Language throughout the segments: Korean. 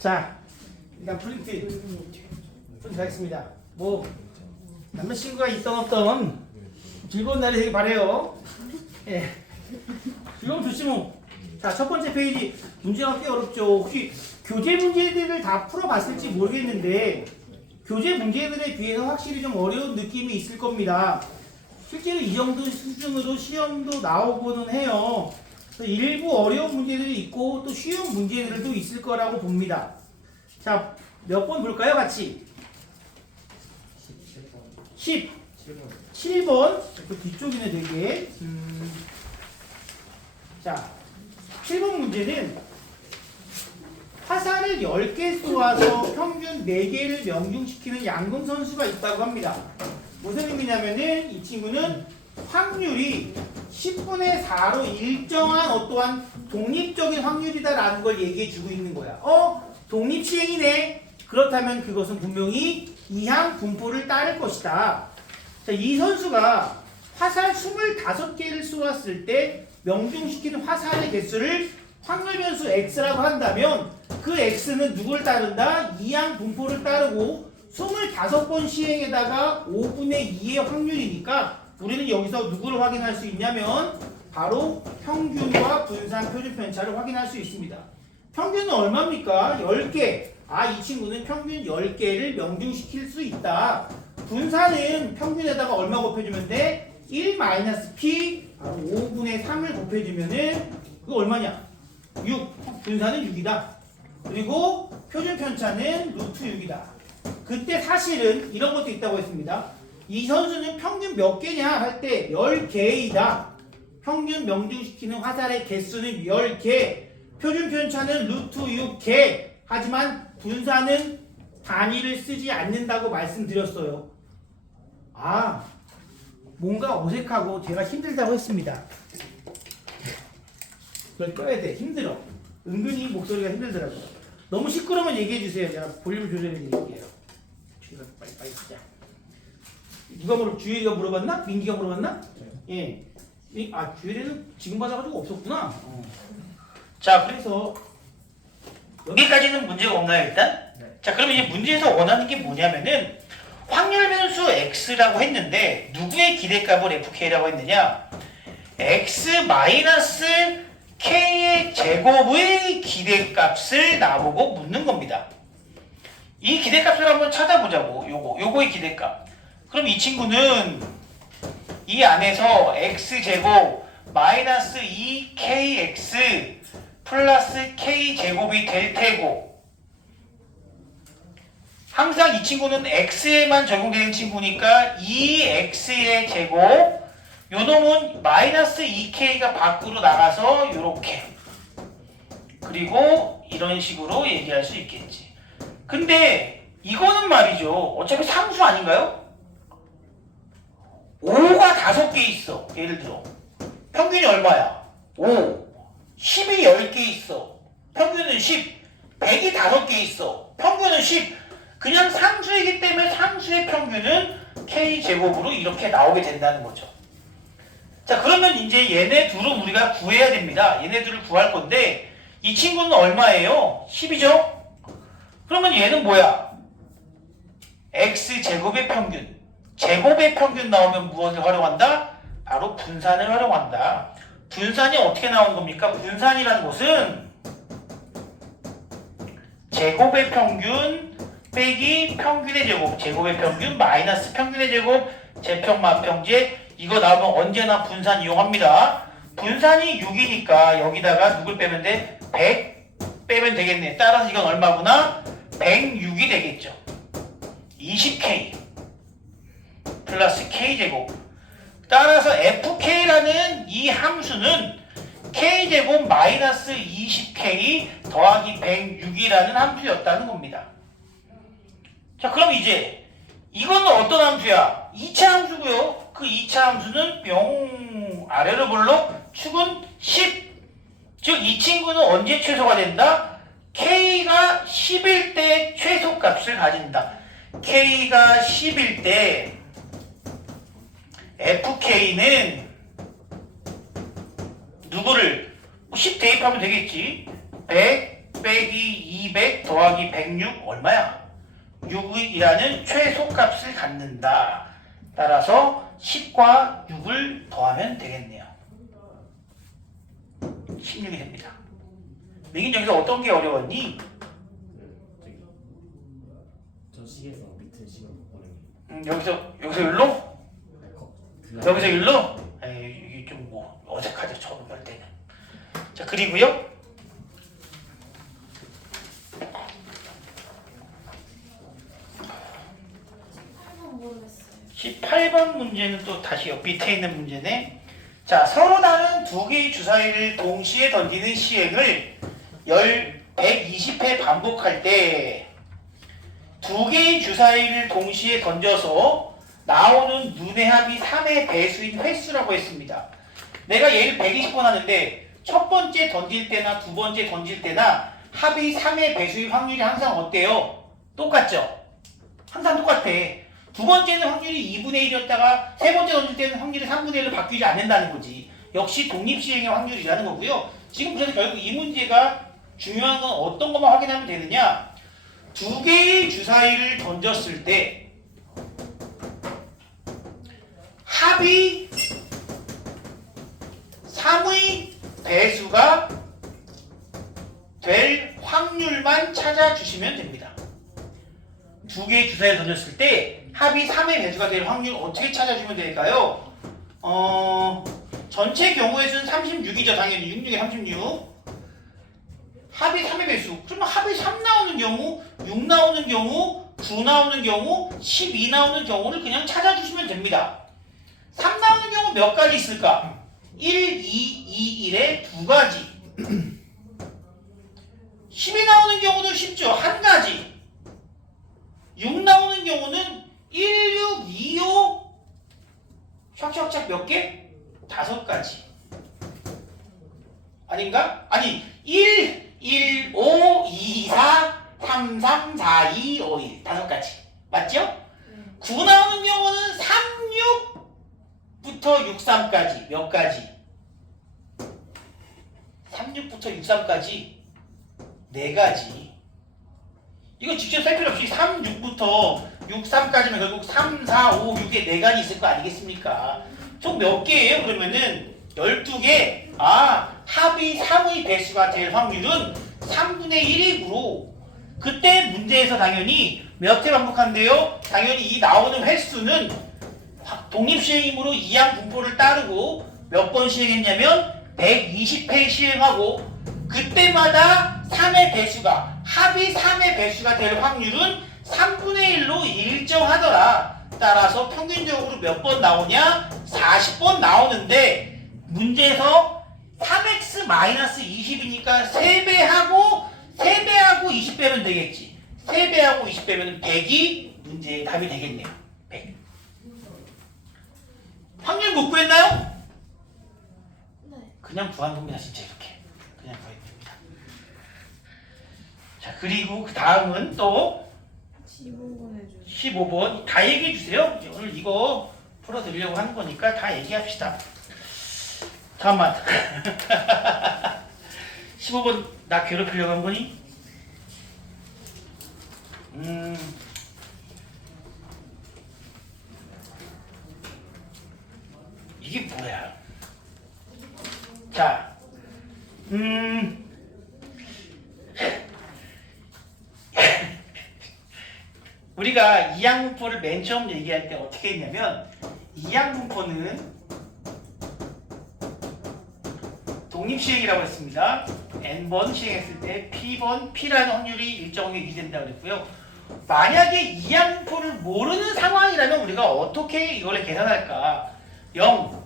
자, 일단 프린트 하겠습니다. 뭐 남자친구가 있던 없던 즐거운 날이 되길 바래요. 예, 즐거움 좋지 뭐. 자, 첫 번째 페이지 문제가 꽤 어렵죠. 혹시 교재 문제들을 다 풀어봤을지 모르겠는데 교재 문제들에 비해서 확실히 좀 어려운 느낌이 있을 겁니다. 실제로 이 정도 수준으로 시험도 나오고는 해요. 일부 어려운 문제들이 있고 또 쉬운 문제들도 있을 거라고 봅니다. 자, 몇 번 볼까요? 같이 17번 그 뒤쪽이네 되게. 자, 7번 문제는 화살을 10개 쏘아서 평균 4개를 명중시키는 양궁 선수가 있다고 합니다. 무슨 의미냐면은 이 친구는 확률이 10분의 4로 일정한 어떠한 독립적인 확률이다라는 걸 얘기해 주고 있는 거야. 독립시행이네. 그렇다면 그것은 분명히 이항 분포를 따를 것이다. 자, 이 선수가 화살 25개를 쏘았을 때 명중시키는 화살의 개수를 확률 변수 x라고 한다면 그 x는 누굴 따른다? 이항 분포를 따르고 25번 시행에다가 5분의 2의 확률이니까 우리는 여기서 누구를 확인할 수 있냐면 바로 평균과 분산 표준 편차를 확인할 수 있습니다. 평균은 얼마입니까? 10개. 이 친구는 평균 10개를 명중시킬 수 있다. 분산은 평균에다가 얼마 곱해주면 돼? 1-p 5분의 3을 곱해주면은 그거 얼마냐? 6. 분산은 6이다. 그리고 표준 편차는 루트 6이다. 그때 사실은 이런 것도 있다고 했습니다. 이 선수는 평균 몇 개냐 할 때 10개이다. 평균 명중시키는 화살의 개수는 10개. 표준 편차는 루트 6개. 하지만 분산은 단위를 쓰지 않는다고 말씀드렸어요. 뭔가 어색하고 제가 힘들다고 했습니다. 그걸 껴야 돼. 힘들어. 은근히 목소리가 힘들더라고요. 너무 시끄러우면 얘기해주세요. 제가 볼륨을 조절해 드릴게요. 빨리 가자. 주혜리가 물어봤나? 민기가 물어봤나? 예. 주혜리는 지금 받아가지고 없었구나. 자, 그래서 여기까지는 문제가 없나요, 일단? 네. 자, 그럼 이제 문제에서 원하는 게 뭐냐면은 확률 변수 x라고 했는데 누구의 기대값을 fk라고 했느냐? x-k의 제곱의 기대값을 나보고 묻는 겁니다. 이 기대값을 한번 찾아보자고. 요거의 기대값. 그럼 이 친구는 이 안에서 x제곱 마이너스 2kx 플러스 k제곱이 될 테고 항상 이 친구는 x에만 적용되는 친구니까 2x의 제곱 요 놈은 마이너스 2k가 밖으로 나가서 요렇게 그리고 이런 식으로 얘기할 수 있겠지. 근데 이거는 말이죠. 어차피 상수 아닌가요? 5가 5개 있어. 예를 들어 평균이 얼마야? 5. 10이 10개 있어. 평균은 10. 100이 5개 있어. 평균은 10. 그냥 상수이기 때문에 상수의 평균은 k제곱으로 이렇게 나오게 된다는 거죠. 자, 그러면 이제 얘네 둘은 우리가 구해야 됩니다. 얘네 둘을 구할 건데 이 친구는 얼마예요? 10이죠? 그러면 얘는 뭐야? x제곱의 평균. 제곱의 평균 나오면 무엇을 활용한다? 바로 분산을 활용한다. 분산이 어떻게 나오는 겁니까? 분산이라는 것은 제곱의 평균 빼기 평균의 제곱, 제곱의 평균 마이너스 평균의 제곱, 제평 마평제 이거 나오면 언제나 분산 이용합니다. 분산이 6이니까 여기다가 누굴 빼면 돼? 100 빼면 되겠네. 따라서 이건 얼마구나? 106이 되겠죠. 20k 플러스 k제곱 따라서 fk라는 이 함수는 k제곱 마이너스 20k 더하기 106이라는 함수였다는 겁니다. 자, 그럼 이제 이거는 어떤 함수야? 2차 함수고요. 그 2차 함수는 뿅 아래로 불러 축은 10. 즉 이 친구는 언제 최소가 된다? k가 10일 때 최소값을 가진다. k가 10일 때 fk는 누구를 10 대입하면 되겠지. 100 빼기 200 더하기 106 얼마야? 6이라는 최소값을 갖는다. 따라서 10과 6을 더하면 되겠네요. 16이 됩니다. 민긴 여기서 어떤 게 어려웠니? 저 식에서 밑에 식을 못 보는 여기서 일로? 여기서 일로? 이게 좀 뭐 어색하죠, 처음 할 때는. 자, 그리고요. 모르겠어요. 18번 문제는 또 다시 옆 밑에 있는 문제네. 자, 서로 다른 두 개의 주사위를 동시에 던지는 시행을 120회 반복할 때 두 개의 주사위를 동시에 던져서 나오는 눈의 합이 3의 배수인 횟수라고 했습니다. 내가 얘를 120번 하는데 첫 번째 던질 때나 두 번째 던질 때나 합이 3의 배수인 확률이 항상 어때요? 똑같죠? 항상 똑같아. 두 번째는 확률이 2분의 1이었다가 세 번째 던질 때는 확률이 3분의 1로 바뀌지 않는다는 거지. 역시 독립시행의 확률이라는 거고요. 지금 그래서 결국 이 문제가 중요한 건 어떤 것만 확인하면 되느냐. 두 개의 주사위를 던졌을 때 합이 3의 배수가 될 확률만 찾아주시면 됩니다. 두 개의 주사위를 던졌을 때 합이 3의 배수가 될 확률 어떻게 찾아주면 될까요? 전체 경우의 수는 36이죠. 당연히 66에 36. 합이 3의 배수. 그러면 합이 3 나오는 경우, 6 나오는 경우, 9 나오는 경우, 12 나오는 경우를 그냥 찾아주시면 됩니다. 3 나오는 경우 몇 가지 있을까? 1, 2, 2, 1에 두 가지. 10이 나오는 경우는 쉽죠. 한 가지. 6 나오는 경우는 1, 6, 2, 5 샥샥샥 몇 개? 5가지. 아닌가? 아니 1, 1, 5, 2, 4, 3, 3, 4, 2, 5, 1 5가지. 맞죠? 9 나오는 경우는 3, 6부터 6, 3까지 몇 가지? 3, 6부터 6, 3까지 4가지. 이거 직접 살 필요 없이 3, 6부터 6, 3까지면 결국 3, 4, 5, 6에 4가지 있을 거 아니겠습니까? 총 몇 개예요? 그러면은 12개. 합이 3의 배수가 될 확률은 3분의 1이므로 그때 문제에서 당연히 몇 회 반복한대요? 당연히 이 나오는 횟수는 독립시행이므로 이항 분포를 따르고 몇 번 시행했냐면 120회 시행하고 그때마다 3의 배수가 합이 3의 배수가 될 확률은 3분의 1로 일정하더라. 따라서 평균적으로 몇 번 나오냐? 40번 나오는데 문제에서 3x-20이니까 3배하고 20 빼면 되겠지. 3배하고 20 빼면 100이 문제의 답이 되겠네요. 100. 확률 못 구했나요? 네. 그냥 구한 겁니다. 진짜 이렇게. 그냥 구해야 됩니다. 자, 그리고 그 다음은 또 15번 해주세요. 15번 다 얘기해 주세요. 오늘 이거 풀어드리려고 하는 거니까 다 얘기합시다. 잠깐만. 15번 나 괴롭히려고 한 거니? 이게 뭐야? 자, 우리가 이항분포를 맨 처음 얘기할 때 어떻게 했냐면 이항분포는 독립시행이라고 했습니다. n번 시행했을 때 P라는 확률이 일정하게 유지된다고 그랬고요. 만약에 이항분포를 모르는 상황이라면 우리가 어떻게 이걸 계산할까? 0.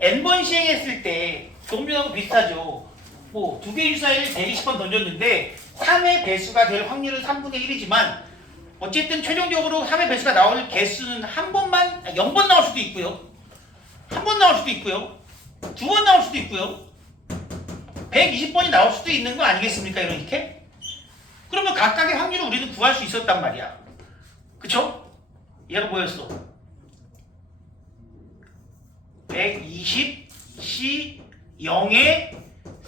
n번 시행했을 때 조금전하고 비슷하죠. 뭐 두 개의 주사위를 120번 던졌는데 3의 배수가 될 확률은 3분의 1이지만 어쨌든 최종적으로 3의 배수가 나올 개수는 한 번만 0번 나올 수도 있고요. 한 번 나올 수도 있고요. 두 번 나올 수도 있고요. 120번이 나올 수도 있는 거 아니겠습니까? 이렇게? 그러면 각각의 확률을 우리는 구할 수 있었단 말이야. 그쵸? 얘가 뭐였어? 120 C 0에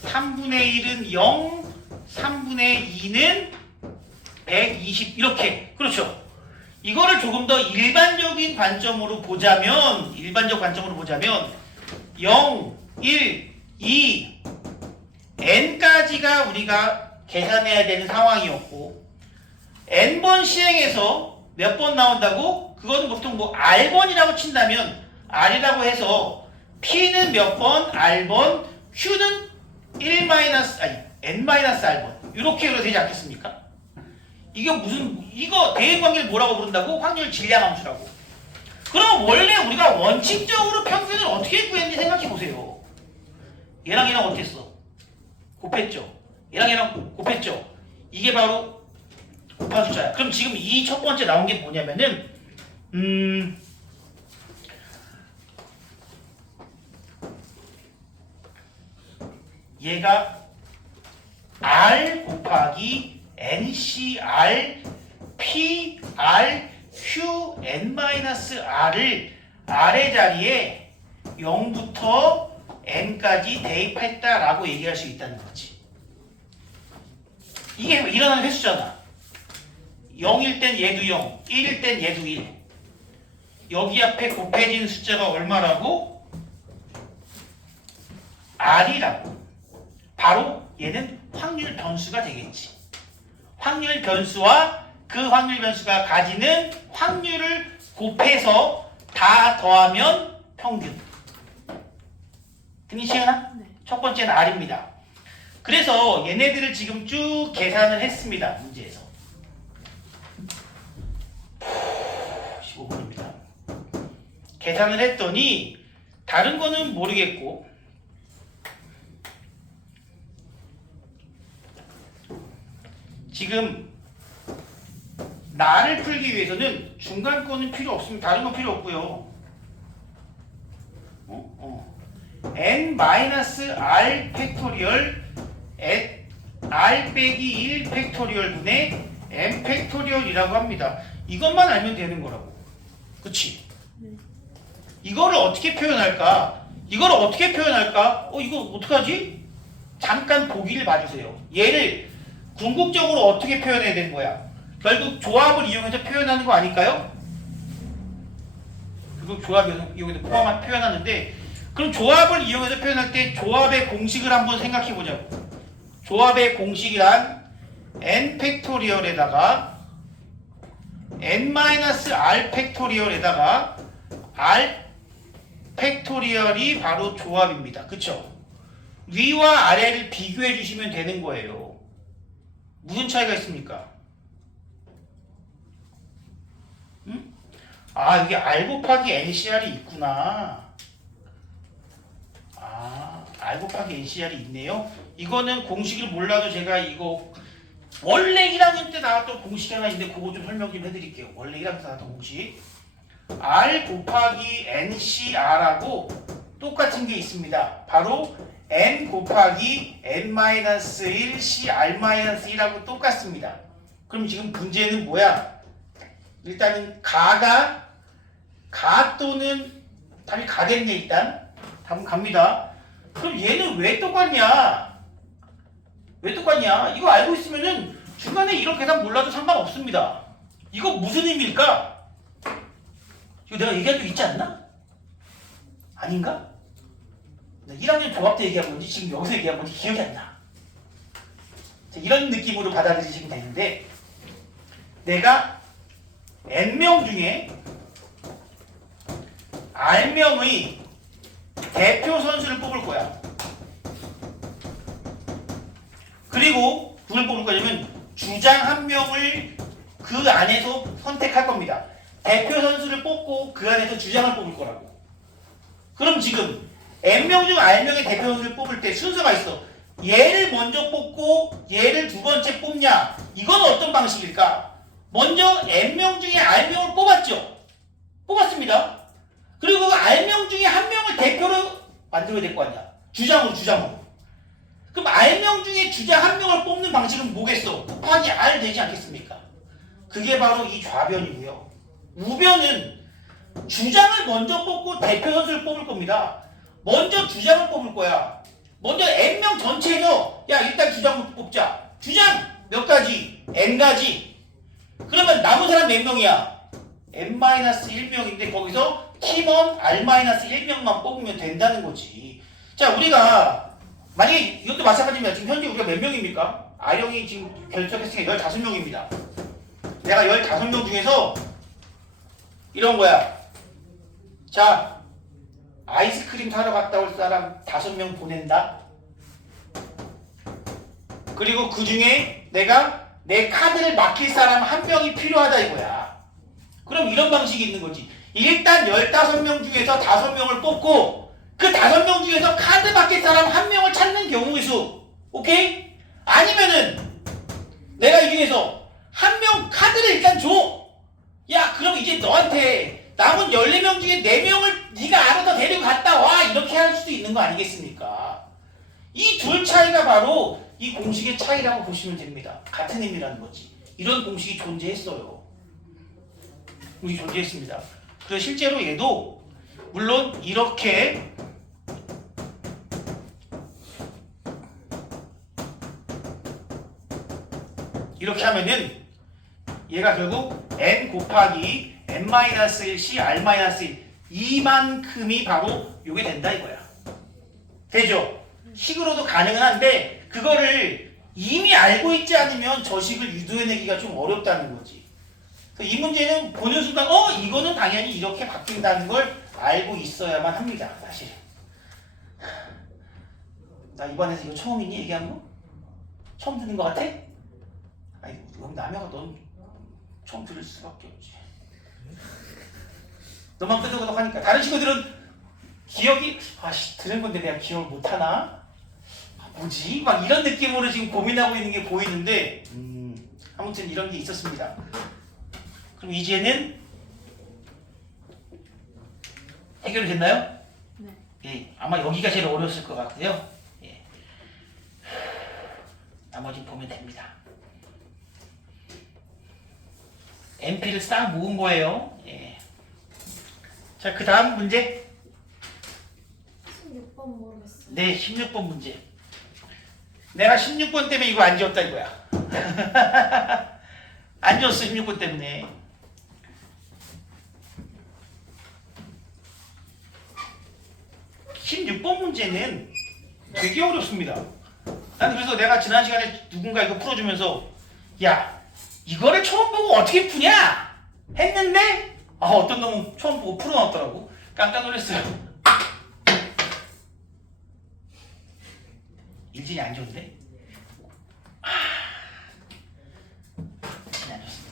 3분의 1은 0 3분의 2는 120 이렇게. 그렇죠. 이거를 조금 더 일반적 관점으로 보자면 0, 1, 2, n까지가 우리가 계산해야 되는 상황이었고 n번 시행해서 몇 번 나온다고? 그거는 보통 뭐 r번이라고 친다면 r이라고 해서 p는 몇 번, r번, q는 n-r번 이렇게 되지 않겠습니까? 이거 대입관계를 뭐라고 부른다고? 확률 질량함수라고. 그럼 원래 우리가 원칙적으로 평균을 어떻게 구했는지 생각해 보세요. 얘랑 얘랑 어떻게 했어? 곱했죠. 얘랑 얘랑 곱했죠. 이게 바로 곱한 숫자야. 그럼 지금 이 첫 번째 나온 게 뭐냐면은 얘가 R 곱하기 NCR PR Q N-R을 R의 자리에 0부터 N까지 대입했다라고 얘기할 수 있다는 거지. 이게 일어나는 횟수잖아. 0일 땐 얘도 0, 1일 땐 얘도 1. 여기 앞에 곱해진 숫자가 얼마라고? R이라고. 바로 얘는 확률 변수가 되겠지. 확률 변수와 그 확률 변수가 가지는 확률을 곱해서 다 더하면 평균. 등이 시연아? 네. 첫 번째는 R입니다. 그래서 얘네들을 지금 쭉 계산을 했습니다. 문제에서. 15분입니다. 계산을 했더니 다른 거는 모르겠고 지금 나를 풀기 위해서는 중간 거는 필요 없습니다. 다른 건 필요 없고요. n-r 팩토리얼 r 빼기 1 팩토리얼 분의 n 팩토리얼이라고 합니다. 이것만 알면 되는 거라고. 그치? 네. 이거를 어떻게 표현할까? 이거 어떡하지? 잠깐 보기를 봐주세요. 얘를 궁극적으로 어떻게 표현해야 되는 거야? 결국 조합을 이용해서 표현하는 거 아닐까요? 결국 조합을 이용해서 표현하는데 그럼 조합을 이용해서 표현할 때 조합의 공식을 한번 생각해 보자고. 조합의 공식이란 n 팩토리얼에다가 n-r 팩토리얼에다가 r 팩토리얼이 바로 조합입니다. 그쵸? 위와 아래를 비교해 주시면 되는 거예요. 무슨 차이가 있습니까? 아, 여기 R 곱하기 NCR이 있구나. 아, R 곱하기 NCR이 있네요. 이거는 공식을 몰라도 제가 이거 원래 1학년 때 나왔던 공식이 하나 있는데 그거 좀 설명 좀 해드릴게요. 원래 1학년 때 나왔던 공식. R 곱하기 NCR하고 똑같은 게 있습니다. 바로 N 곱하기 N-1 CR-1하고 똑같습니다. 그럼 지금 문제는 뭐야? 일단은 가 또는 답이 가겠네. 일단 답은 갑니다. 그럼 얘는 왜 똑같냐? 이거 알고 있으면은 중간에 이런 계산 몰라도 상관없습니다. 이거 무슨 의미일까? 이거 내가 얘기한 적 있지 않나? 아닌가? 1학년 조합 때 얘기한 건지 지금 여기서 얘기한 건지 기억이 안 나. 이런 느낌으로 받아들이시면 되는데 내가 N명 중에 R명의 대표 선수를 뽑을 거야. 그리고 누굴 뽑을 거냐면 주장 한 명을 그 안에서 선택할 겁니다. 대표 선수를 뽑고 그 안에서 주장을 뽑을 거라고. 그럼 지금 N명 중 R명의 대표 선수를 뽑을 때 순서가 있어. 얘를 먼저 뽑고 얘를 두 번째 뽑냐? 이건 어떤 방식일까? 먼저 N명 중에 R명을 뽑았죠. 뽑았습니다. 그리고 그 R명 중에 한 명을 대표로 만들어야 될 거 아니야. 주장으로. 그럼 R명 중에 주장 한 명을 뽑는 방식은 뭐겠어? 곱하기 R 되지 않겠습니까? 그게 바로 이 좌변이고요. 우변은 주장을 먼저 뽑고 대표 선수를 뽑을 겁니다. 먼저 주장을 뽑을 거야. 먼저 N명 전체에서 야 일단 주장을 뽑자. 주장 몇 가지? n가지. 그러면 남은 사람 몇 명이야? n-1명인데 거기서 팀원 r-1명만 뽑으면 된다는 거지. 자, 우리가 만약에 이것도 마찬가지입니다. 지금 현재 우리가 몇 명입니까? R형이 지금 결석했으니까 15명입니다. 내가 15명 중에서 이런 거야. 자, 아이스크림 사러 갔다 올 사람 5명 보낸다. 그리고 그 중에 내가 내 카드를 맡길 사람 1명이 필요하다 이거야. 그럼 이런 방식이 있는 거지. 일단 15명 중에서 5명을 뽑고 그 5명 중에서 카드 맡길 사람 1명을 찾는 경우의 수. 오케이? 아니면은 내가 이 중에서 1명 카드를 일단 줘. 야, 그럼 이제 너한테 남은 14명 중에 4명을 네가 알아서 데리고 갔다 와. 이렇게 할 수도 있는 거 아니겠습니까? 이 둘 차이가 바로 이 공식의 차이라고 보시면 됩니다. 같은 의미라는 거지. 이런 공식이 존재했어요. 공식이 존재했습니다. 그래서 실제로 얘도 물론 이렇게 하면은 얘가 결국 n 곱하기 n-1c r-1 이만큼이 바로 요게 된다 이거야. 되죠? 식으로도 가능은 한데 그거를 이미 알고 있지 않으면 저 식을 유도해내기가 좀 어렵다는 거지. 이 문제는 보는 순간 이거는 당연히 이렇게 바뀐다는 걸 알고 있어야만 합니다. 사실 나 이번에서 이거 처음이니 얘기한 거? 처음 듣는 거 같아? 아니 그럼 남해가 넌 처음 들을 수밖에 없지. 너만 끄덕끄덕 하니까 다른 친구들은 기억이 들은 건데 내가 기억을 못하나? 뭐지? 막 이런 느낌으로 지금 고민하고 있는 게 보이는데 아무튼 이런 게 있었습니다. 그럼 이제는 해결이 됐나요? 네. 예, 아마 여기가 제일 어려웠을 것 같고요. 예. 나머지는 보면 됩니다. NP를 싹 모은 거예요. 예. 자, 그 다음 문제. 16번 모르겠어요. 네, 16번 문제. 내가 16번 때문에 이거 안 지웠다 이거야. 안 지웠어, 16번 때문에. 문제는 되게 어렵습니다. 난 그래서 내가 지난 시간에 누군가 이거 풀어주면서 야, 이거를 처음 보고 어떻게 푸냐? 했는데 어떤 놈은 처음 보고 풀어놨더라고. 깜짝 놀랐어요. 일진이 안 좋은데? 일진이 안 좋습니다.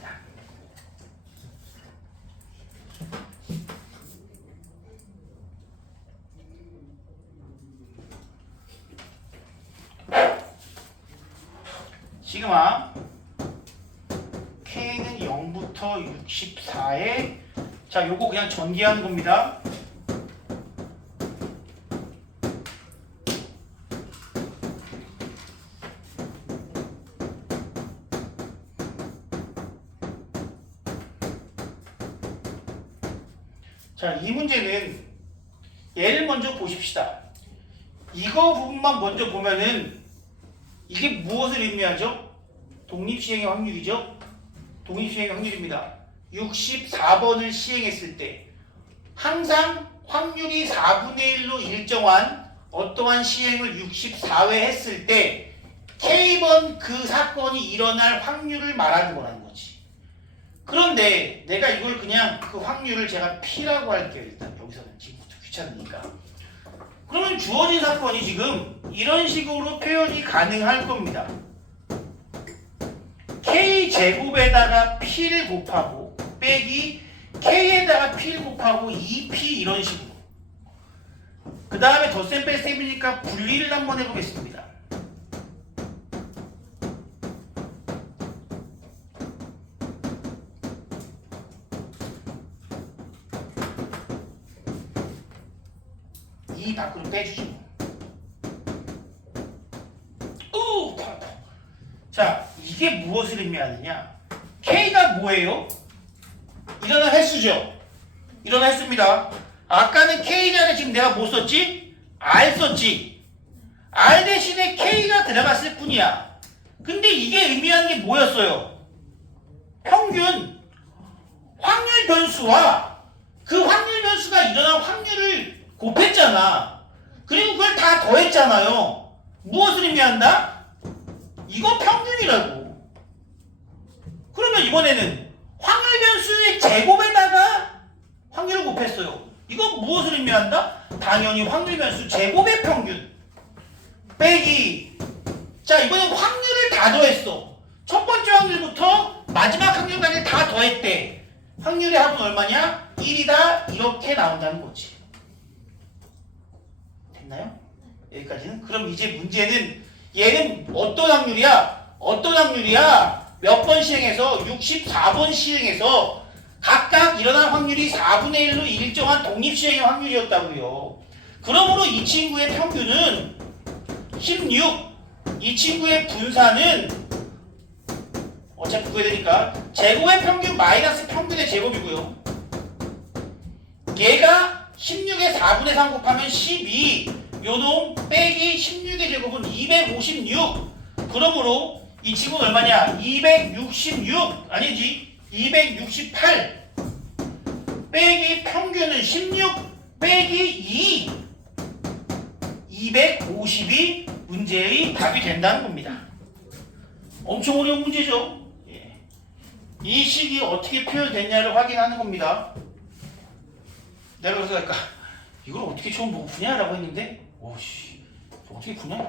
시그마 K는 0부터 64에 자, 요거 그냥 전개하는 겁니다. 자, 이 문제는 얘를 먼저 보십시다. 이거 부분만 먼저 보면은 이게 무엇을 의미하죠? 독립시행의 확률이죠? 독립시행의 확률입니다. 64번을 시행했을 때 항상 확률이 4분의 1로 일정한 어떠한 시행을 64회 했을 때 K번 그 사건이 일어날 확률을 말하는 거라는 거지. 그런데 내가 이걸 그냥 그 확률을 제가 P라고 할게요. 일단 여기서는 지금부터 귀찮으니까. 그러면 주어진 사건이 지금 이런 식으로 표현이 가능할 겁니다. K제곱에다가 P를 곱하고 빼기 K에다가 P를 곱하고 2P 이런 식으로. 그 다음에 덧셈 뺄셈이니까 분리를 한번 해보겠습니다. 이 밖으로 빼주죠. 자, 이게 무엇을 의미하느냐? K가 뭐예요? 일어난 횟수죠. 일어난 횟수입니다. 아까는 K 자리에 지금 내가 뭐 썼지? R 썼지. R 대신에 K가 들어갔을 뿐이야. 근데 이게 의미하는 게 뭐였어요? 평균 확률 변수와 그 확률 변수가 일어날 확률을 곱했잖아. 그리고 그걸 다 더했잖아요. 무엇을 의미한다? 이거 평균이라고. 그러면 이번에는 확률 변수의 제곱에다가 확률을 곱했어요. 이거 무엇을 의미한다? 당연히 확률 변수 제곱의 평균 빼기. 자, 이번엔 확률을 다 더했어. 첫 번째 확률부터 마지막 확률까지 다 더했대. 확률의 합은 얼마냐? 1이다. 이렇게 나온다는 거지. 됐나요? 여기까지는. 그럼 이제 문제는 얘는 어떤 확률이야? 어떤 확률이야? 몇 번 시행해서 64번 시행해서 각각 일어날 확률이 4분의 1로 일정한 독립시행의 확률이었다고요. 그러므로 이 친구의 평균은 16. 이 친구의 분산은 어차피 그거야 되니까 제곱의 평균 마이너스 평균의 제곱이고요. 얘가 16에 4분의 3 곱하면 12. 요놈 빼기 16의 제곱은 256. 그러므로 이 친구는 얼마냐? 266 아니지 268 빼기 평균은 16 빼기 2 250이 문제의 답이 된다는 겁니다. 엄청 어려운 문제죠. 예. 이 식이 어떻게 표현됐냐를 확인하는 겁니다. 내가 그래서 아까 이걸 어떻게 처음 보고 푸냐라고 했는데 오씨 어떻게 푸냐?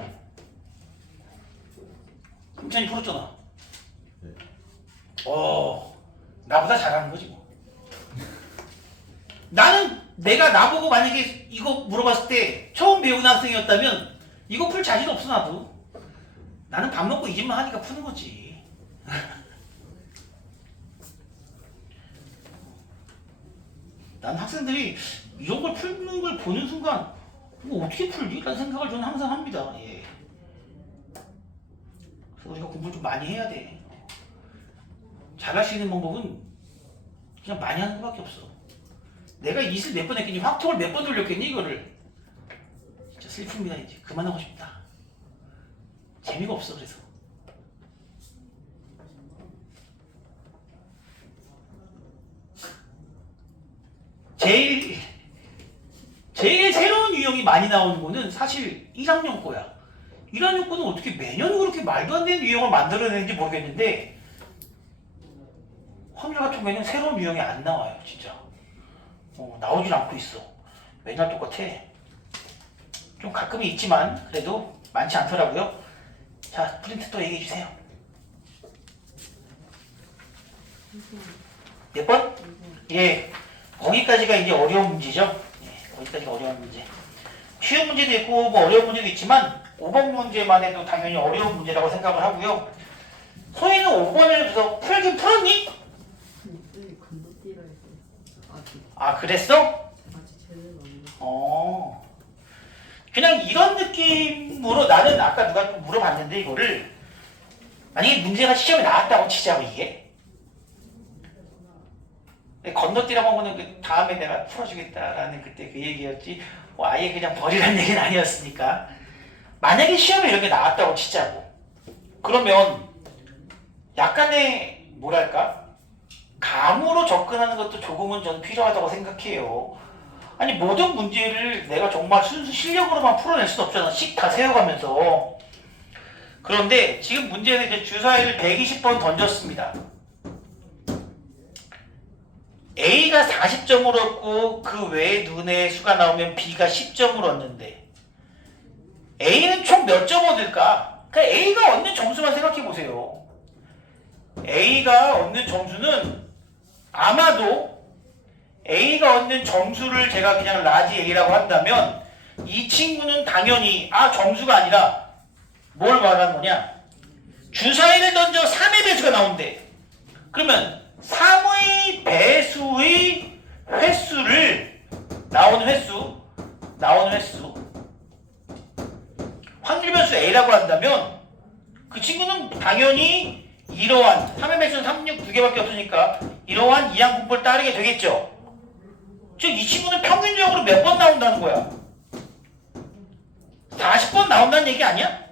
힘찬이 풀었잖아. 나보다 잘하는 거지 뭐. 나는 내가 나보고 만약에 이거 물어봤을 때 처음 배우는 학생이었다면 이거 풀 자신 없어 나도. 나는 밥 먹고 이 집만 하니까 푸는 거지. 난 학생들이 이런 걸 푸는 걸 보는 순간 이거 어떻게 풀지? 라는 생각을 저는 항상 합니다. 예. 그래서 우리가 공부를 좀 많이 해야 돼. 잘할 수 있는 방법은 그냥 많이 하는 것밖에 없어. 내가 이슬 몇 번 했겠니? 확통을 몇 번 돌렸겠니? 이거를. 진짜 슬픕니다. 이제 그만하고 싶다. 재미가 없어. 그래서 제일 새로운 유형이 많이 나오는 거는 사실 1학년 거야. 1학년 거는 어떻게 매년 그렇게 말도 안 되는 유형을 만들어내는지 모르겠는데 확률 같은 경우에는 새로운 유형이 안 나와요. 진짜 나오질 않고 있어. 맨날 똑같아. 좀 가끔은 있지만 그래도 많지 않더라고요. 자, 프린트 또 얘기해 주세요. 몇 번? 예, 거기까지가 이제 어려운 문제죠. 예, 거기까지가 어려운 문제. 쉬운 문제도 있고 뭐 어려운 문제도 있지만 5번 문제만 해도 당연히 어려운 문제라고 생각을 하고요. 소희는 5번을 그래서 풀긴 풀었니? 아, 그랬어? 그냥 이런 느낌으로 나는 아까 누가 물어봤는데 이거를 만약에 문제가 시험에 나왔다고 치자고 이게 건너뛰라고 한 거는 그 다음에 내가 풀어주겠다라는 그때 그 얘기였지 뭐 아예 그냥 버리라는 얘기는 아니었으니까 만약에 시험에 이런 게 나왔다고 치자고 그러면 약간의 뭐랄까 감으로 접근하는 것도 조금은 저는 필요하다고 생각해요. 아니 모든 문제를 내가 정말 순수 실력으로만 풀어낼 수는 없잖아. 식 다 세워가면서. 그런데 지금 문제는 이제 주사위를 120번 던졌습니다. A가 40점을 얻고 그 외에 눈의 수가 나오면 B가 10점을 얻는데 A는 총 몇 점 얻을까? 그러니까 A가 얻는 점수만 생각해 보세요. A가 얻는 점수는 아마도 A가 얻는 점수를 제가 그냥 라지 A라고 한다면 이 친구는 당연히 점수가 아니라 뭘 말하는 거냐? 주사위를 던져 3의 배수가 나온대. 그러면 3의 배수의 횟수를 나오는 횟수 확률 변수 A라고 한다면 그 친구는 당연히 이러한 3의 배수는 3, 6, 2개밖에 없으니까 이러한 이항분법을 따르게 되겠죠. 즉 이 친구는 평균적으로 몇 번 나온다는 거야? 40번 나온다는 얘기 아니야?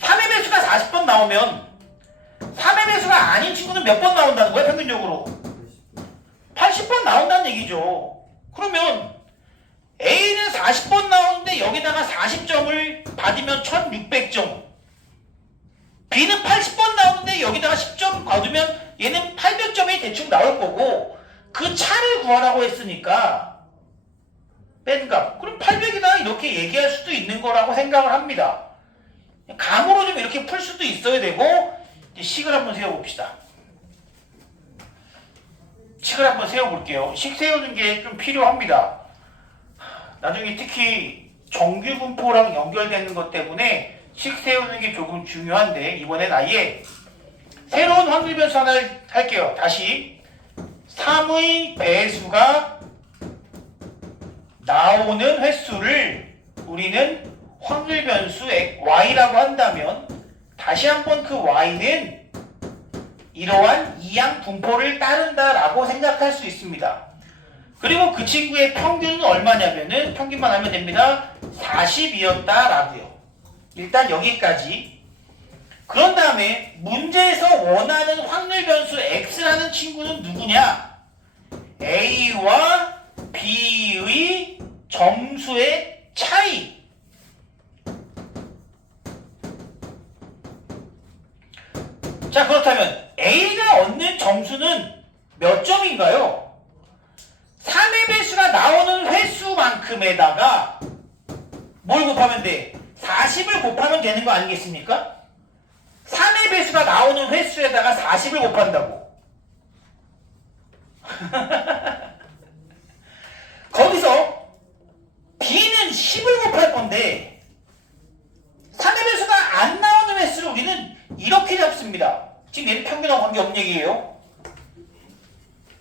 3의 배수가 40번 나오면 3의 배수가 아닌 친구는 몇 번 나온다는 거야 평균적으로? 80번 나온다는 얘기죠. 그러면 A는 40번 나오는데 여기다가 40점을 받으면 1600점, B는 80번 나오는데 여기다가 10점 받으면 얘는 800점이 대충 나올 거고, 그 차를 구하라고 했으니까 뺀값, 그럼 800이다 이렇게 얘기할 수도 있는 거라고 생각을 합니다. 감으로 좀 이렇게 풀 수도 있어야 되고, 이제 식을 한번 세워봅시다. 식을 한번 세워볼게요. 식 세우는 게 좀 필요합니다. 나중에 특히 정규분포랑 연결되는 것 때문에 식 세우는 게 조금 중요한데, 이번엔 아예 새로운 확률 변수 하나를 할게요. 다시 3의 배수가 나오는 횟수를 우리는 확률 변수 y라고 한다면, 다시 한번 그 y는 이러한 이항 분포를 따른다라고 생각할 수 있습니다. 그리고 그 친구의 평균은 얼마냐면은, 평균만 하면 됩니다. 40이었다라고요. 일단 여기까지. 그런 다음에 문제에서 원하는 확률 변수 x라는 친구는 누구냐? a와 b의 점수의 차이. 자, 그렇다면 a가 얻는 점수는 몇 점인가요? 3의 배수가 나오는 횟수만큼에다가 뭘 곱하면 돼? 40을 곱하면 되는 거 아니겠습니까? 3의 배수가 나오는 횟수에다가 40을 곱한다고. 거기서 b는 10을 곱할 건데 3의 배수가 안 나오는 횟수를 우리는 이렇게 잡습니다. 지금 얘는 평균하고 관계없는 얘기예요.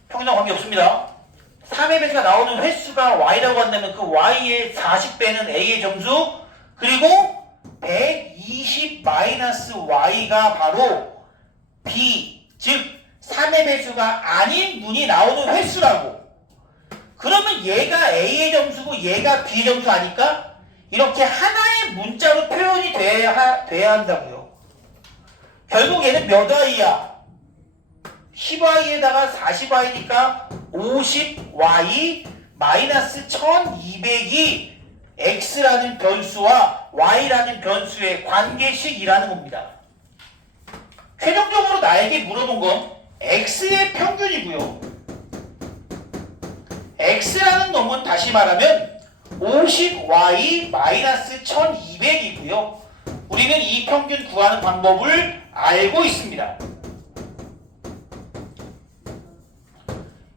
평균하고 관계없습니다. 3의 배수가 나오는 횟수가 y라고 한다면 그 y의 40배는 a의 점수, 그리고 120-y가 바로 b, 즉 3의 배수가 아닌 문이 나오는 횟수라고. 그러면 얘가 a의 점수고 얘가 b의 점수 아니까 이렇게 하나의 문자로 표현이 돼야 한다고요. 결국 얘는 몇 y야? 10y에다가 40y니까 50y 마이너스 1200이 x라는 변수와 y라는 변수의 관계식이라는 겁니다. 최종적으로 나에게 물어본 건 x의 평균이고요. x라는 놈은 다시 말하면 50y 마이너스 1200이고요. 우리는 이 평균 구하는 방법을 알고 있습니다.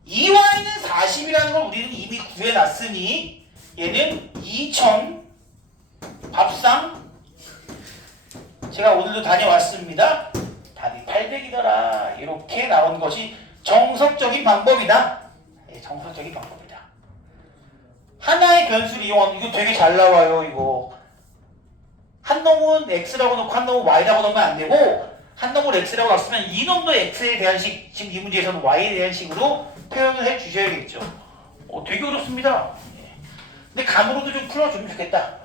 2y는 40이라는 걸 우리는 이미 구해놨으니 얘는 2000, 밥상 제가 오늘도 다녀왔습니다. 답이 800이더라. 이렇게 나온 것이 정석적인 방법이다. 네, 정석적인 방법이다. 하나의 변수를 이용하면 이거 되게 잘 나와요. 이거 한 놈은 x라고 놓고 한 놈은 y라고 놓으면 안 되고, 한 놈을 x라고 놨으면 이 놈도 x에 대한 식, 지금 이 문제에서는 y에 대한 식으로 표현을 해 주셔야겠죠. 되게 어렵습니다. 근데 감으로도 좀 풀어주면 좋겠다.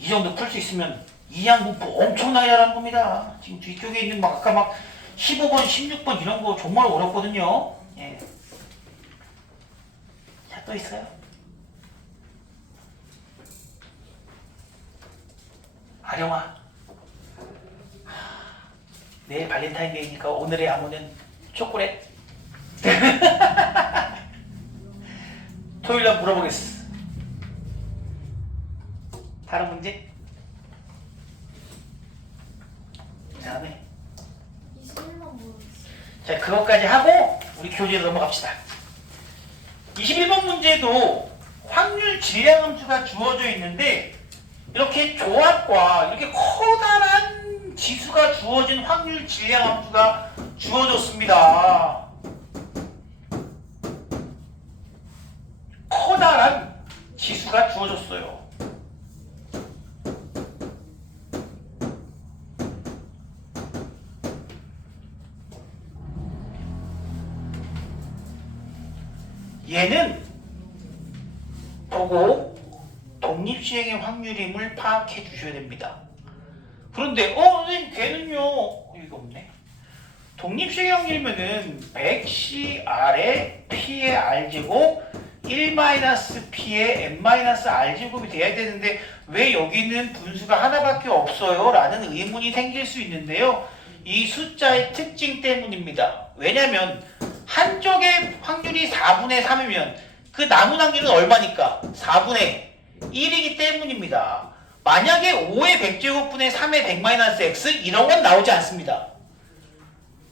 이 정도 풀 수 있으면 이항분포 엄청나게 잘하는 겁니다. 지금 뒤쪽에 있는 아까 막 15번, 16번 이런 거 정말 어렵거든요. 예. 자, 또 있어요? 아령아, 내일 발렌타인데이니까 오늘의 암호는 초콜릿. 토요일날 물어보겠어. 다른 문제? 다음에 21번 모르겠어. 자, 그것까지 하고 우리 교재로 넘어갑시다. 21번 문제도 확률 질량 함수가 주어져 있는데, 이렇게 조합과 이렇게 커다란 지수가 주어진 확률 질량 함수가 주어졌습니다. 커다란 지수가 주어졌어요. 얘는 보고 독립시행의 확률임을 파악해 주셔야 됩니다. 그런데 선생님 걔는요 이거 없네. 독립시행의 확률이면은 100CR의 P의 R제곱 1-P의 n-R제곱이 돼야 되는데 왜 여기는 분수가 하나밖에 없어요? 라는 의문이 생길 수 있는데요. 이 숫자의 특징 때문입니다. 왜냐면 한쪽의 확률이 4분의 3이면 그 남은 확률은 얼마니까? 4분의 1이기 때문입니다. 만약에 5의 100제곱분의 3의 100-x 이런 건 나오지 않습니다.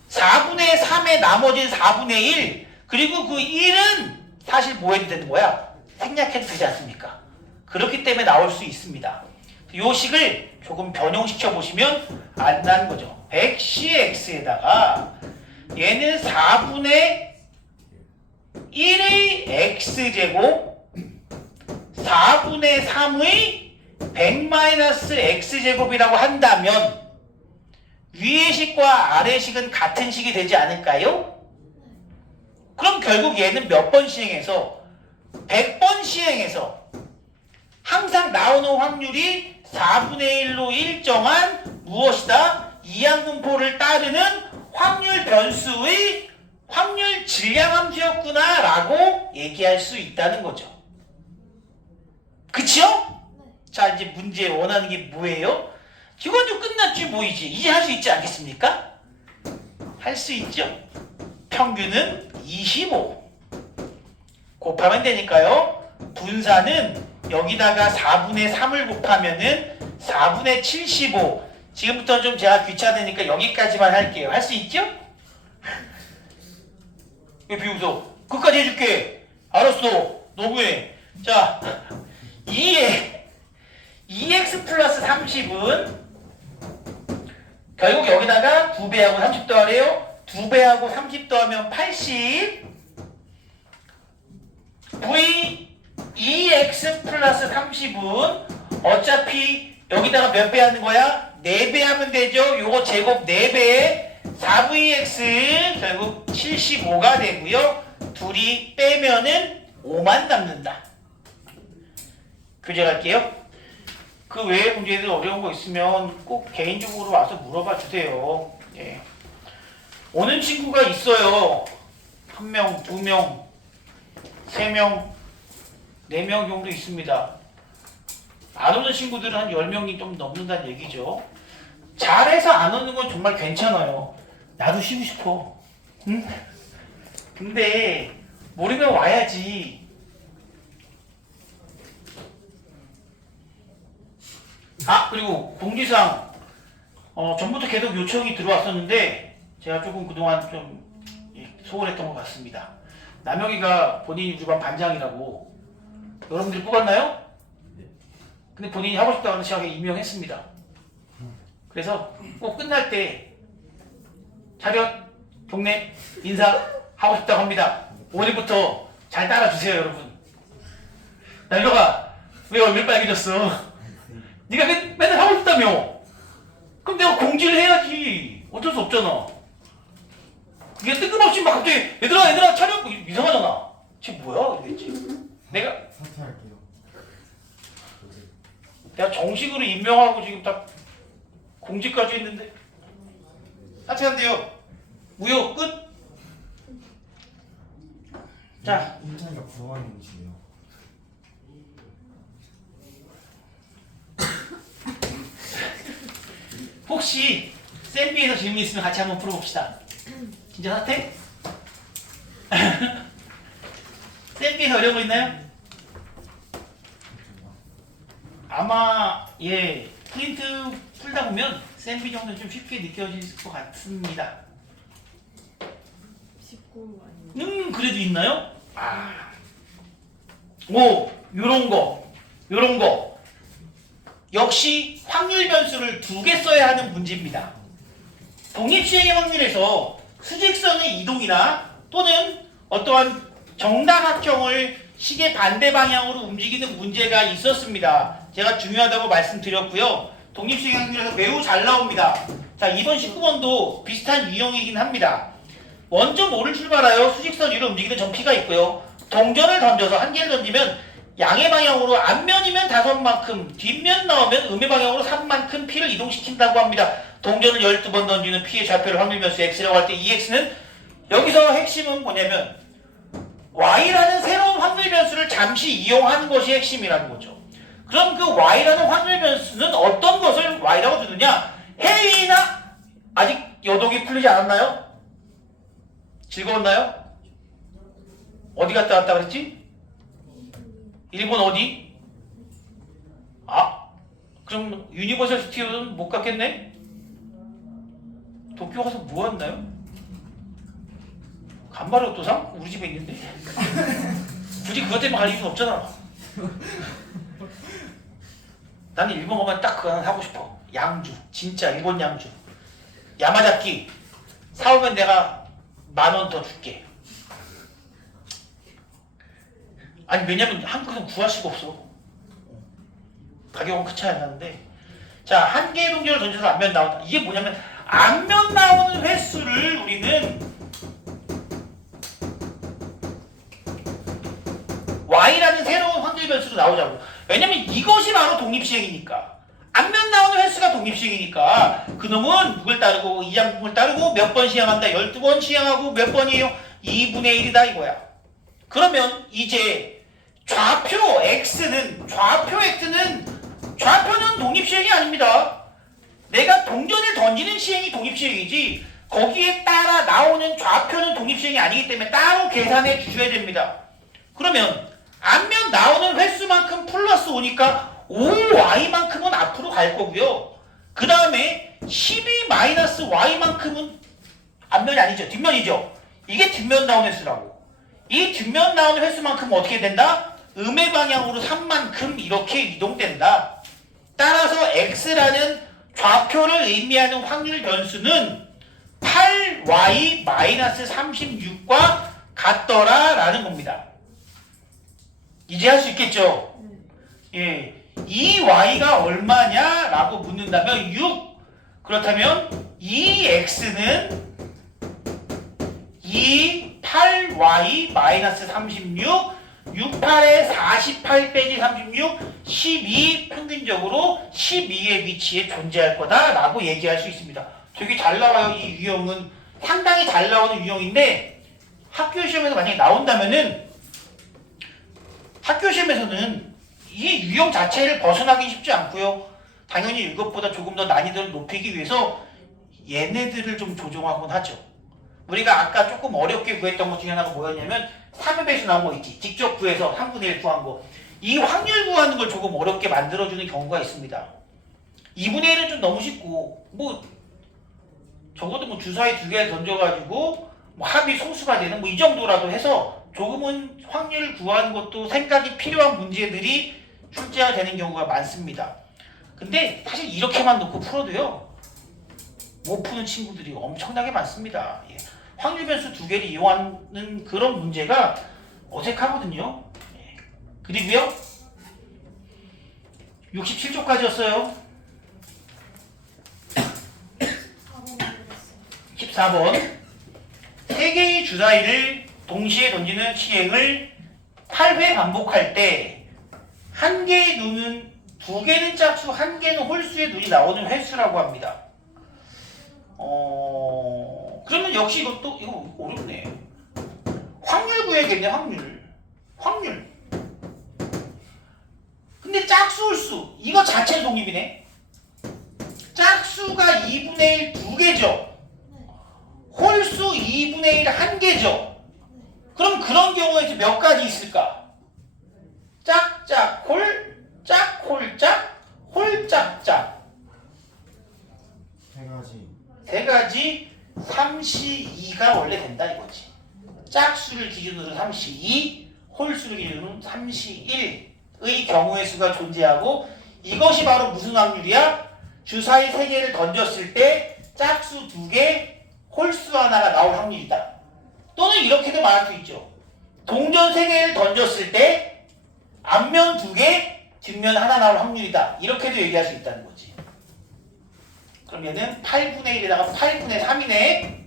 4분의 3의 나머지는 4분의 1 그리고 그 1은 사실 뭐 해도 되는 거야? 생략해도 되지 않습니까? 그렇기 때문에 나올 수 있습니다. 이 식을 조금 변형시켜 보시면 안다는 거죠. 100cx에다가 얘는 4분의 1의 x제곱 4분의 3의 100-x제곱이라고 한다면 위의 식과 아래 식은 같은 식이 되지 않을까요? 그럼 결국 얘는 몇 번 시행해서 100번 시행해서 항상 나오는 확률이 4분의 1로 일정한 무엇이다? 이항분포를 따르는 확률 변수의 확률 질량함수였구나 라고 얘기할 수 있다는 거죠. 그치요? 네. 자 이제 문제 원하는 게 뭐예요? 이건 좀 끝났지 뭐이지. 이제 할 수 있지 않겠습니까? 할 수 있죠. 평균은 25 곱하면 되니까요. 분사는 여기다가 4분의 3을 곱하면은 4분의 75 지금부터 좀 제가 귀찮으니까 여기까지만 할게요. 할 수 있죠? 왜 비웃어? 끝까지 해줄게. 알았어. 너무해. 자 2x 플러스 30은 결국 여기다가 2배하고 30 더하래요. 2배하고 30 더하면 80 v 2x 플러스 30은 어차피 여기다가 몇 배 하는 거야? 4배 하면 되죠. 요거 제곱 4배에 4vx 결국 75가 되고요. 둘이 빼면은 5만 남는다. 교재할게요. 그 외에 문제들 어려운 거 있으면 꼭 개인적으로 와서 물어봐 주세요. 예. 오는 친구가 있어요. 1명, 2명, 3명, 4명 정도 있습니다. 안 오는 친구들은 한 10명이 좀 넘는다는 얘기죠. 잘해서 안 오는 건 정말 괜찮아요. 나도 쉬고 싶어. 응? 근데 모르면 와야지. 그리고 공지사항 전부터 계속 요청이 들어왔었는데 제가 조금 그동안 좀 소홀했던 것 같습니다. 남혁이가 본인이 우리 반 반장이라고 여러분들이 뽑았나요? 근데 본인이 하고 싶다고 하는 시각에 임명했습니다. 그래서 꼭 끝날 때 차렷, 경례, 인사 하고 싶다고 합니다. 오늘부터 잘 따라주세요 여러분. 남혁아 왜 얼굴 빨개졌어? 네가 맨날 하고 싶다며. 그럼 내가 공지를 해야지. 어쩔 수 없잖아. 이게 뜬금없이 막 갑자기 얘들아 차려 이상하잖아. 쟤 뭐야? 이랬지. 내가 사퇴할게요. 내가 정식으로 임명하고 지금 딱 공지까지 했는데 사퇴한대요. 무효 끝. 자 인찬이가 부러워하는이시네요. 혹시 쌤비에서 질문 있으면 같이 한번 풀어봅시다. 진짜 사퇴? 쌤비에서 어려운 거 있나요? 아마 프린트 풀다 보면 쌤비 정도는 좀 쉽게 느껴질 것 같습니다. 19 아니에요? 그래도 있나요? 요런 거 역시 확률 변수를 2개 써야 하는 문제입니다. 독립시행의 확률에서 수직선의 이동이나 또는 어떠한 정다각형을 식의 반대 방향으로 움직이는 문제가 있었습니다. 제가 중요하다고 말씀드렸고요. 독립시행의 확률에서 매우 잘 나옵니다. 자, 이번 19번도 비슷한 유형이긴 합니다. 원점 5를 출발하여 수직선 위로 움직이는 점P가 있고요. 동전을 던져서 한 개를 던지면 양의 방향으로 앞면이면 5만큼, 뒷면 나오면 음의 방향으로 3만큼 P를 이동시킨다고 합니다. 동전을 12번 던지는 P의 좌표를 확률 변수 X라고 할 때 이 X는 여기서 핵심은 뭐냐면 Y라는 새로운 확률 변수를 잠시 이용하는 것이 핵심이라는 거죠. 그럼 그 Y라는 확률 변수는 어떤 것을 Y라고 두느냐? 혜인아, 아직 여독이 풀리지 않았나요? 즐거웠나요? 어디 갔다 왔다 그랬지? 일본 어디? 아, 그럼 유니버설 스튜디오는 못 갔겠네? 도쿄 가서 뭐 했나요? 간발의 오토상? 우리 집에 있는데? 굳이 그것 때문에 갈 이유는 없잖아. 나는 일본 가면 딱 그거 하나 사고 싶어. 양주. 진짜 일본 양주. 야마자키. 사오면 내가 10,000원 더 줄게. 아니 왜냐면 한국에서는 구할 수가 없어. 가격은 그 차이 안 나는데. 자, 한 개의 동전을 던져서 앞면 나온다. 이게 뭐냐면 앞면 나오는 횟수를 우리는 Y라는 새로운 확률 변수로 나오자고. 왜냐면 이것이 바로 독립시행이니까. 앞면 나오는 횟수가 독립시행이니까 그놈은 누굴 따르고 이양분을 따르고 몇 번 시행한다. 12번 시행하고 몇 번이에요? 2분의 1이다 이거야. 그러면 이제 좌표 X는 좌표는 독립시행이 아닙니다. 내가 동전을 던지는 시행이 독립시행이지 거기에 따라 나오는 좌표는 독립시행이 아니기 때문에 따로 계산해 주셔야 됩니다. 그러면 앞면 나오는 횟수만큼 플러스 5니까 5y만큼은 앞으로 갈 거고요. 그 다음에 12-y만큼은 앞면이 아니죠. 뒷면이죠. 이게 뒷면 나오는 횟수라고. 이 뒷면 나오는 횟수만큼은 어떻게 된다? 음의 방향으로 3만큼 이렇게 이동된다. 따라서 x라는 좌표를 의미하는 확률 변수는 8y-36과 같더라 라는 겁니다. 이제 할 수 있겠죠? 예. 이 y가 얼마냐? 라고 묻는다면 6. 그렇다면 이 x는 8y-36 68에 48 빼기 36 12 평균적으로 12의 위치에 존재할 거다 라고 얘기할 수 있습니다. 되게 잘 나와요. 이 유형은 상당히 잘 나오는 유형인데 학교 시험에서 만약에 나온다면은 학교 시험에서는 이 유형 자체를 벗어나기 쉽지 않고요. 당연히 이것보다 조금 더 난이도를 높이기 위해서 얘네들을 좀 조정하곤 하죠. 우리가 아까 조금 어렵게 구했던 것 중에 하나가 뭐였냐면 3의 배수 나온 거 있지. 직접 구해서 3분의 1 구한 거. 이 확률 구하는 걸 조금 어렵게 만들어주는 경우가 있습니다. 2분의 1은 좀 너무 쉽고 뭐 적어도 뭐 주사위 2개 던져가지고 뭐 합이 소수가 되는 뭐 이 정도라도 해서 조금은 확률을 구하는 것도 생각이 필요한 문제들이 출제가 되는 경우가 많습니다. 근데 사실 이렇게만 놓고 풀어도요 못 푸는 친구들이 엄청나게 많습니다. 예. 확률 변수 2개를 이용하는 그런 문제가 어색하거든요. 예. 그리고요 67쪽까지였어요. 14번 3개의 주사위를 동시에 던지는 시행을 8회 반복할 때 한 개의 눈은 2개는 짝수, 1개는 홀수의 눈이 나오는 횟수라고 합니다. 그러면 역시 이것도 이거 어렵네. 확률 구해야겠네. 확률. 근데 짝수, 홀수 이거 자체 독립이네. 짝수가 2분의 1 2개죠. 홀수 2분의 1 1개죠. 그럼 그런 경우에 이제 몇 가지 있을까? 짝짝 홀, 짝 홀짝, 홀짝짝. 세 가지 3C2가 원래 된다 이거지. 짝수를 기준으로 3C2, 홀수를 기준으로 3C1의 경우의 수가 존재하고 이것이 바로 무슨 확률이야? 주사위 3개를 던졌을 때 짝수 2개, 홀수 하나가 나올 확률이다. 또는 이렇게도 말할 수 있죠. 동전 3개를 던졌을 때 앞면 2개, 뒷면 하나 나올 확률이다. 이렇게도 얘기할 수 있다는 거지. 그러면은 8분의 1에다가 8분의 3이네.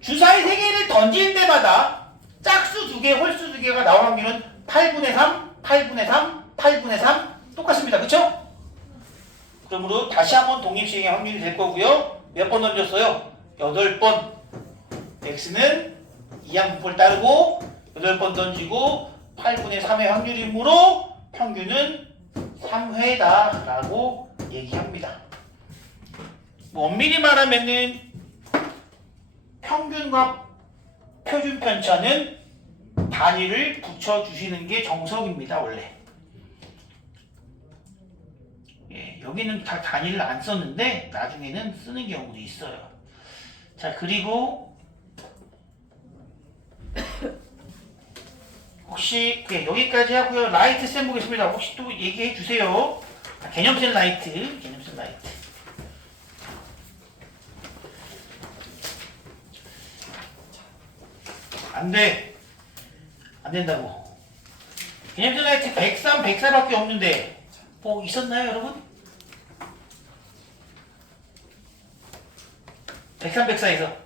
주사위 3개를 던질 때마다 짝수 2개, 홀수 2개가 나올 확률은 8분의 3, 8분의 3, 8분의 3 똑같습니다. 그쵸? 그러므로 다시 한번 독립시행의 확률이 될 거고요. 몇 번 던졌어요? 8번. x는 이항분포를 따르고 8번 던지고 8분의 3의 확률이므로 평균은 3회다 라고 얘기합니다. 뭐 엄밀히 말하면은 평균과 표준 편차는 단위를 붙여주시는 게 정석입니다. 원래 여기는 다 단위를 안 썼는데 나중에는 쓰는 경우도 있어요. 자, 그리고 혹시 여기까지 하고요. 라이트 쌤 보겠습니다. 혹시 또 얘기해 주세요. 개념셀 라이트, 개념셀 라이트. 안 돼. 안 된다고. 개념셀 라이트 103, 104밖에 없는데 뭐 있었나요, 여러분? 103, 104에서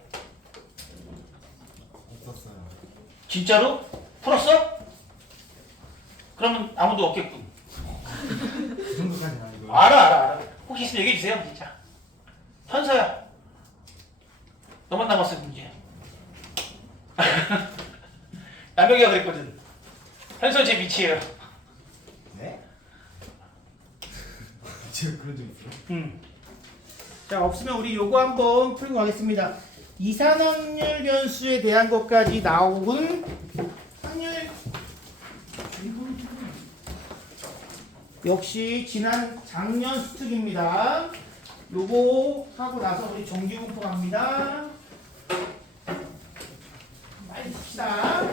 없었어요. 진짜로? 풀었어? 그러면 아무도 없겠군. 그 정도까지는 아니고요. 알아. 혹시 있으면 얘기해 주세요, 진짜. 현서야. 너만 남았어, 문제. 남혁이가 그랬거든. 현서 제 밑이에요. 네? 제가 그런 적 있어요? 자, 없으면 우리 요거 한번 풀고 가겠습니다. 이산확률 변수에 대한 것까지 나온 확률 역시 지난 작년 수특입니다. 요거 하고 나서 우리 정규분포 갑니다. 빨리 봅시다.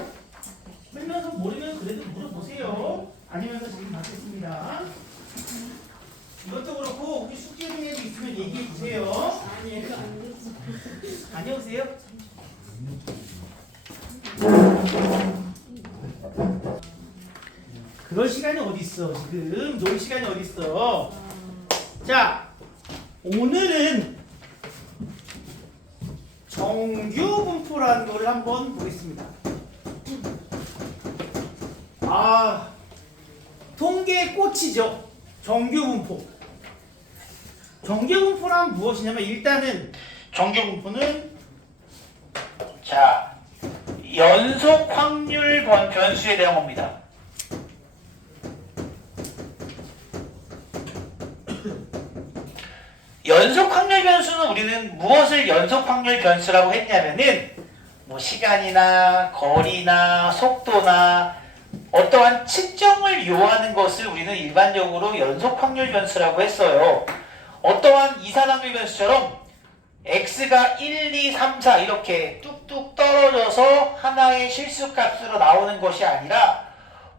풀면서 모르면 그래도 물어보세요. 아니면서 지금 받겠습니다. 이것도 그렇고 혹시 숙제 중에도 있으면 얘기해 주세요. 다녀오세요. 그럴 시간이 어디 있어? 지금 놀 시간이 어디 있어? 자, 오늘은 정규 분포라는 거를 한번 보겠습니다. 통계의 꽃이죠. 정규 분포. 정규 분포란 무엇이냐면 일단은 정규 분포는 자 연속 확률 변수에 대한 겁니다. 연속 확률 변수는 우리는 무엇을 연속 확률 변수라고 했냐면은 뭐 시간이나 거리나 속도나 어떠한 측정을 요하는 것을 우리는 일반적으로 연속 확률 변수라고 했어요. 어떠한 이산확률 변수처럼 x가 1, 2, 3, 4 이렇게 뚝뚝 떨어져서 하나의 실수값으로 나오는 것이 아니라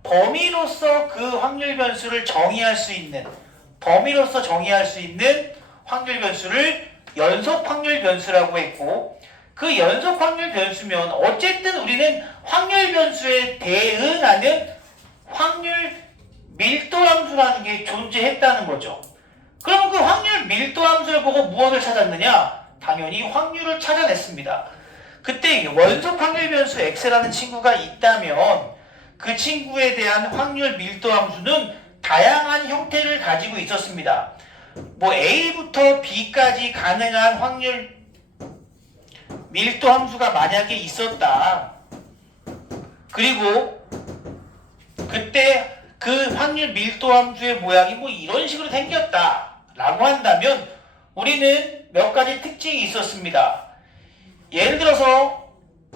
범위로서 그 확률 변수를 정의할 수 있는 확률 변수를 연속 확률 변수라고 했고, 그 연속 확률 변수면 어쨌든 우리는 확률 변수에 대응하는 확률 밀도 함수라는 게 존재했다는 거죠. 그럼 그 확률 밀도 함수를 보고 무엇을 찾았느냐? 당연히 확률을 찾아냈습니다. 그때 원속 확률 변수 x라는 친구가 있다면 그 친구에 대한 확률 밀도 함수는 다양한 형태를 가지고 있었습니다. 뭐 a부터 b까지 가능한 확률 밀도 함수가 만약에 있었다. 그리고 그때 그 확률 밀도 함수의 모양이 뭐 이런 식으로 생겼다 라고 한다면 우리는 몇 가지 특징이 있었습니다. 예를 들어서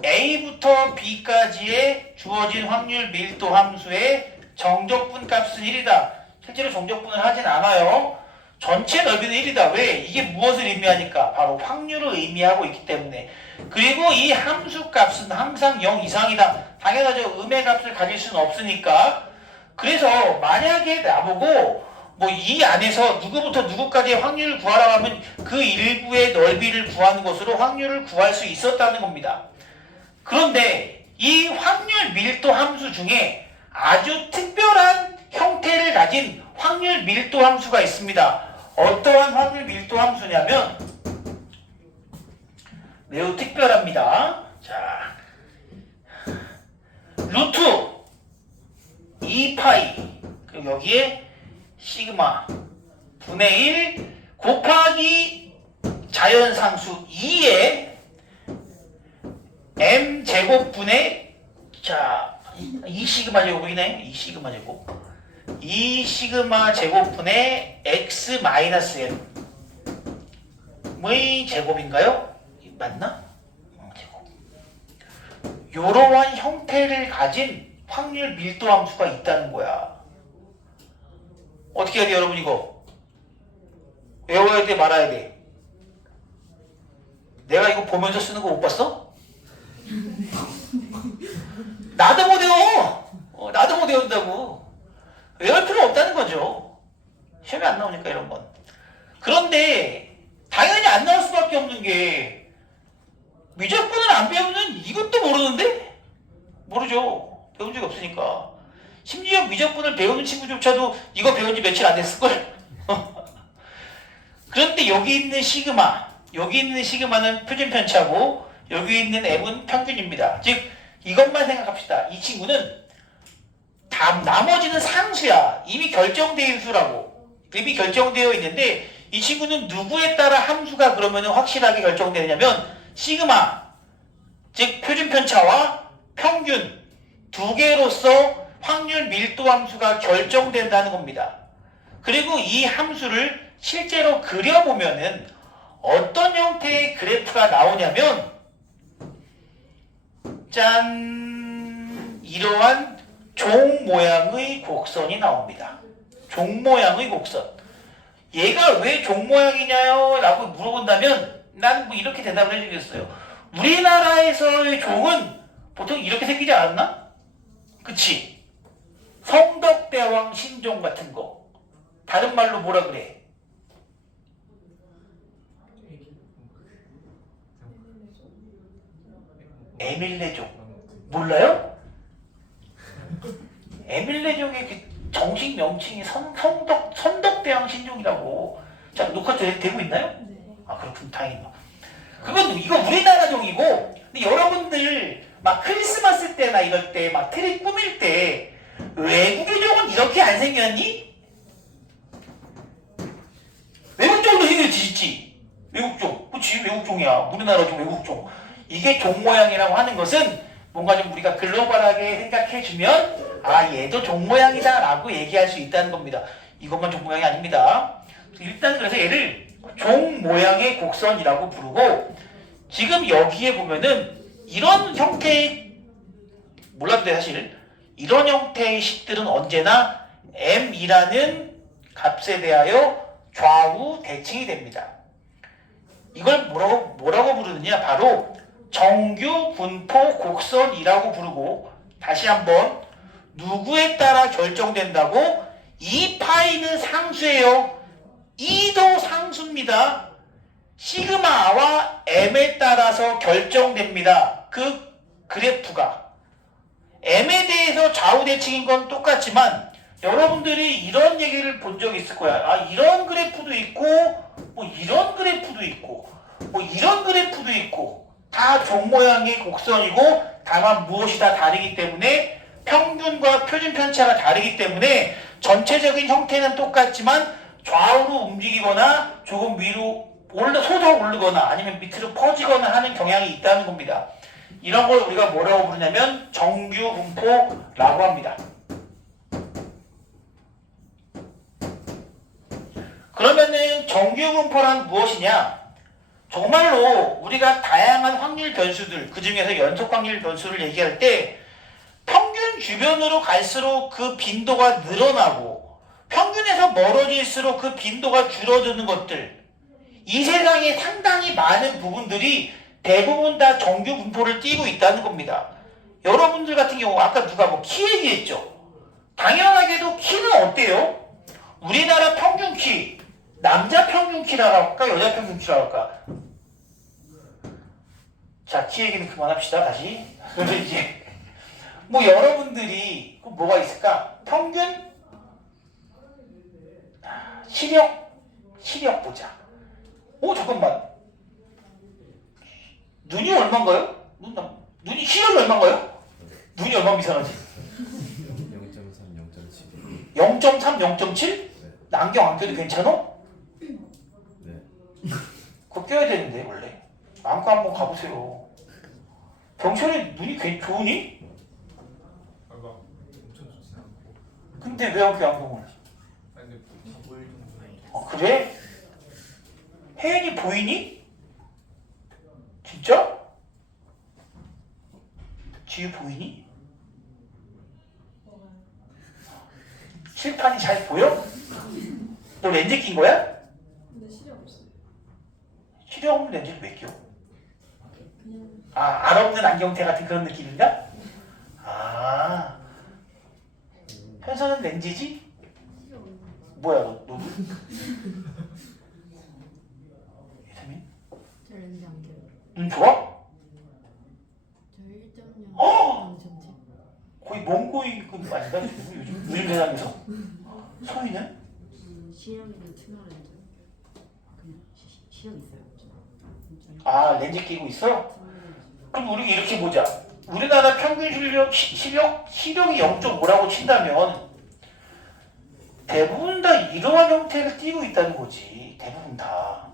a부터 b까지의 주어진 확률 밀도 함수의 정적분 값은 1이다. 실제로 정적분을 하진 않아요. 전체 넓이는 1이다. 왜? 이게 무엇을 의미하니까? 바로 확률을 의미하고 있기 때문에. 그리고 이 함수 값은 항상 0 이상이다. 당연하죠. 음의 값을 가질 수는 없으니까. 그래서 만약에 나보고 뭐 이 안에서 누구부터 누구까지의 확률을 구하라고 하면 그 일부의 넓이를 구하는 것으로 확률을 구할 수 있었다는 겁니다. 그런데 이 확률 밀도 함수 중에 아주 특별한 형태를 가진 확률 밀도 함수가 있습니다. 어떠한 확률 밀도 함수냐면 매우 특별합니다. 자, 루트 2 2파이 그리고 여기에 시그마 분의 1 곱하기 자연상수 2에 m 제곱분의 자 2 시그마 제곱이네. 2 시그마 제곱 2 시그마 제곱분의 x 마이너스 m의 제곱인가요? 맞나? 제곱. 이러한 형태를 가진 확률 밀도 함수가 있다는 거야. 어떻게 해야 돼 여러분 이거? 외워야 돼 말아야 돼? 내가 이거 보면서 쓰는 거 못 봤어? 나도 못 외워. 나도 못 외운다고. 외울 필요 없다는 거죠. 시험에 안 나오니까 이런 건. 그런데 당연히 안 나올 수밖에 없는 게 미적분을 안 배우면 이것도 모르는데? 모르죠. 배운 적이 없으니까. 심지어 미적분을 배우는 친구조차도 이거 배운 지 며칠 안 됐을걸? 그런데 여기 있는 시그마는 표준 편차고 여기 있는 m은 평균입니다. 즉 이것만 생각합시다. 이 친구는 나머지는 상수야. 이미 결정된 수라고. 이미 결정되어 있는데 이 친구는 누구에 따라 함수가 그러면 확실하게 결정되느냐면 시그마, 즉 표준 편차와 평균 두 개로서 확률 밀도 함수가 결정된다는 겁니다. 그리고 이 함수를 실제로 그려보면은 어떤 형태의 그래프가 나오냐면 짠! 이러한 종 모양의 곡선이 나옵니다. 종 모양의 곡선. 얘가 왜 종 모양이냐요? 라고 물어본다면 나는 뭐 이렇게 대답을 해주겠어요. 우리나라에서의 종은 보통 이렇게 생기지 않았나? 그치? 성덕대왕 신종 같은 거. 다른 말로 뭐라 그래? 에밀레종. 몰라요? 에밀레종의 그 정식 명칭이 선덕대왕 신종이라고. 자, 녹화 되고 있나요? 네. 아, 그렇군. 다행이다. 그건 이거 우리나라 종이고, 근데 여러분들 막 크리스마스 때나 이럴 때 막 트리 꾸밀 때 외국의 종은 이렇게 안 생겼니? 외국 종도 생겼지. 외국 종. 그치, 외국 종이야. 우리나라 종, 외국 종. 이게 종 모양이라고 하는 것은 뭔가 좀 우리가 글로벌하게 생각해주면 아, 얘도 종 모양이다 라고 얘기할 수 있다는 겁니다. 이것만 종 모양이 아닙니다. 일단 그래서 얘를 종 모양의 곡선이라고 부르고, 지금 여기에 보면은 이런 형태의, 몰라도 돼 사실, 이런 형태의 식들은 언제나 m이라는 값에 대하여 좌우 대칭이 됩니다. 이걸 뭐라고 부르느냐? 바로 정규 분포 곡선이라고 부르고, 다시 한번 누구에 따라 결정된다고? 이 파이는 상수예요. 2도 상수입니다. 시그마와 m에 따라서 결정됩니다. 그 그래프가. m에 대해서 좌우 대칭인 건 똑같지만 여러분들이 이런 얘기를 본 적이 있을 거야. 아, 이런 그래프도 있고 뭐 이런 그래프도 있고 뭐 이런 그래프도 있고 다 종 모양의 곡선이고 다만 무엇이 다 다르기 때문에 평균과 표준 편차가 다르기 때문에 전체적인 형태는 똑같지만 좌우로 움직이거나 조금 위로 솟아 오르거나 아니면 밑으로 퍼지거나 하는 경향이 있다는 겁니다. 이런 걸 우리가 뭐라고 부르냐면 정규 분포라고 합니다. 그러면은 정규 분포란 무엇이냐? 정말로 우리가 다양한 확률 변수들, 그 중에서 연속 확률 변수를 얘기할 때 평균 주변으로 갈수록 그 빈도가 늘어나고 평균에서 멀어질수록 그 빈도가 줄어드는 것들, 이 세상에 상당히 많은 부분들이 대부분 다 정규 분포를 띠고 있다는 겁니다. 여러분들 같은 경우 아까 누가 뭐 키 얘기했죠? 당연하게도 키는 어때요? 우리나라 평균 키, 남자 평균 키라고 할까? 여자 평균 키라고 할까? 자, 키 얘기는 그만합시다. 다시. 그래서 이제 뭐 여러분들이 뭐가 있을까? 평균 시력 보자. 오, 잠깐만. 눈이 얼마인가요? 눈이 시력이 얼마인가요? 눈이 얼마나 이상하지? 0.3, 0.3, 0.7? 나 안경 안 껴도 괜찮아? 네. 그거 껴야 되는데 원래. 안과 한번 가보세요. 병철이 눈이 좋으니? 아까 엄청 좋지 않고 근데 왜 안겨 안경을? 아니 근데 다 보일 정도는 그래? 혜연이 보이니? 진짜? 지우 보이니? 칠판이 잘 보여? 너 렌즈 낀 거야? 근데 시력 없어요. 시력 없는 렌즈를 왜 껴? 그냥 알 없는 안경테 같은 그런 느낌인가? 아, 현서는 렌즈지? 시력 없는 거. 뭐야 너도? 예수민? 저 렌즈 안 껴요. 좋아? 저 1.0, 어! 0.7. 거의 몽고이급 아닌가? 요즘 세상에서 소희는? 시력이랑 투명 렌즈. 그냥 시력 있어요. 렌즈 끼고 있어? 그럼 우리 이렇게 보자. 우리나라 평균 시력이 0.5라고 친다면 대부분 다 이러한 형태를 띠고 있다는 거지. 대부분 다.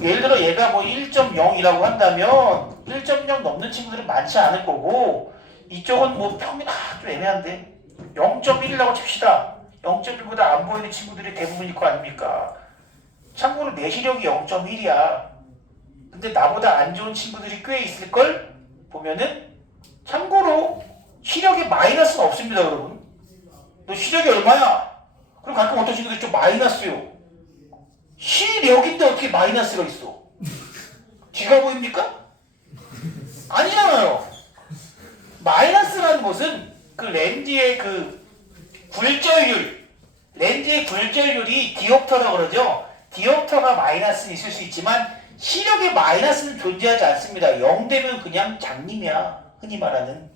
예를 들어 얘가 뭐 1.0이라고 한다면 1.0 넘는 친구들은 많지 않을 거고 이쪽은 뭐 평균 좀 애매한데 0.1이라고 칩시다. 0.1보다 안 보이는 친구들이 대부분일 거 아닙니까? 참고로 내 시력이 0.1이야. 근데 나보다 안 좋은 친구들이 꽤 있을걸? 보면은 참고로 시력에 마이너스는 없습니다 여러분. 너 시력이 얼마야? 그럼 가끔 어떤 친구들이 좀 마이너스요. 시력인데 어떻게 마이너스가 있어? 뒤가 보입니까? 아니잖아요. 마이너스라는 것은 그 렌즈의 그 굴절률, 렌즈의 굴절률이 디옵터라고 그러죠. 디옵터가 마이너스는 있을 수 있지만 시력에 마이너스는 존재하지 않습니다. 0 되면 그냥 장님이야. 흔히 말하는.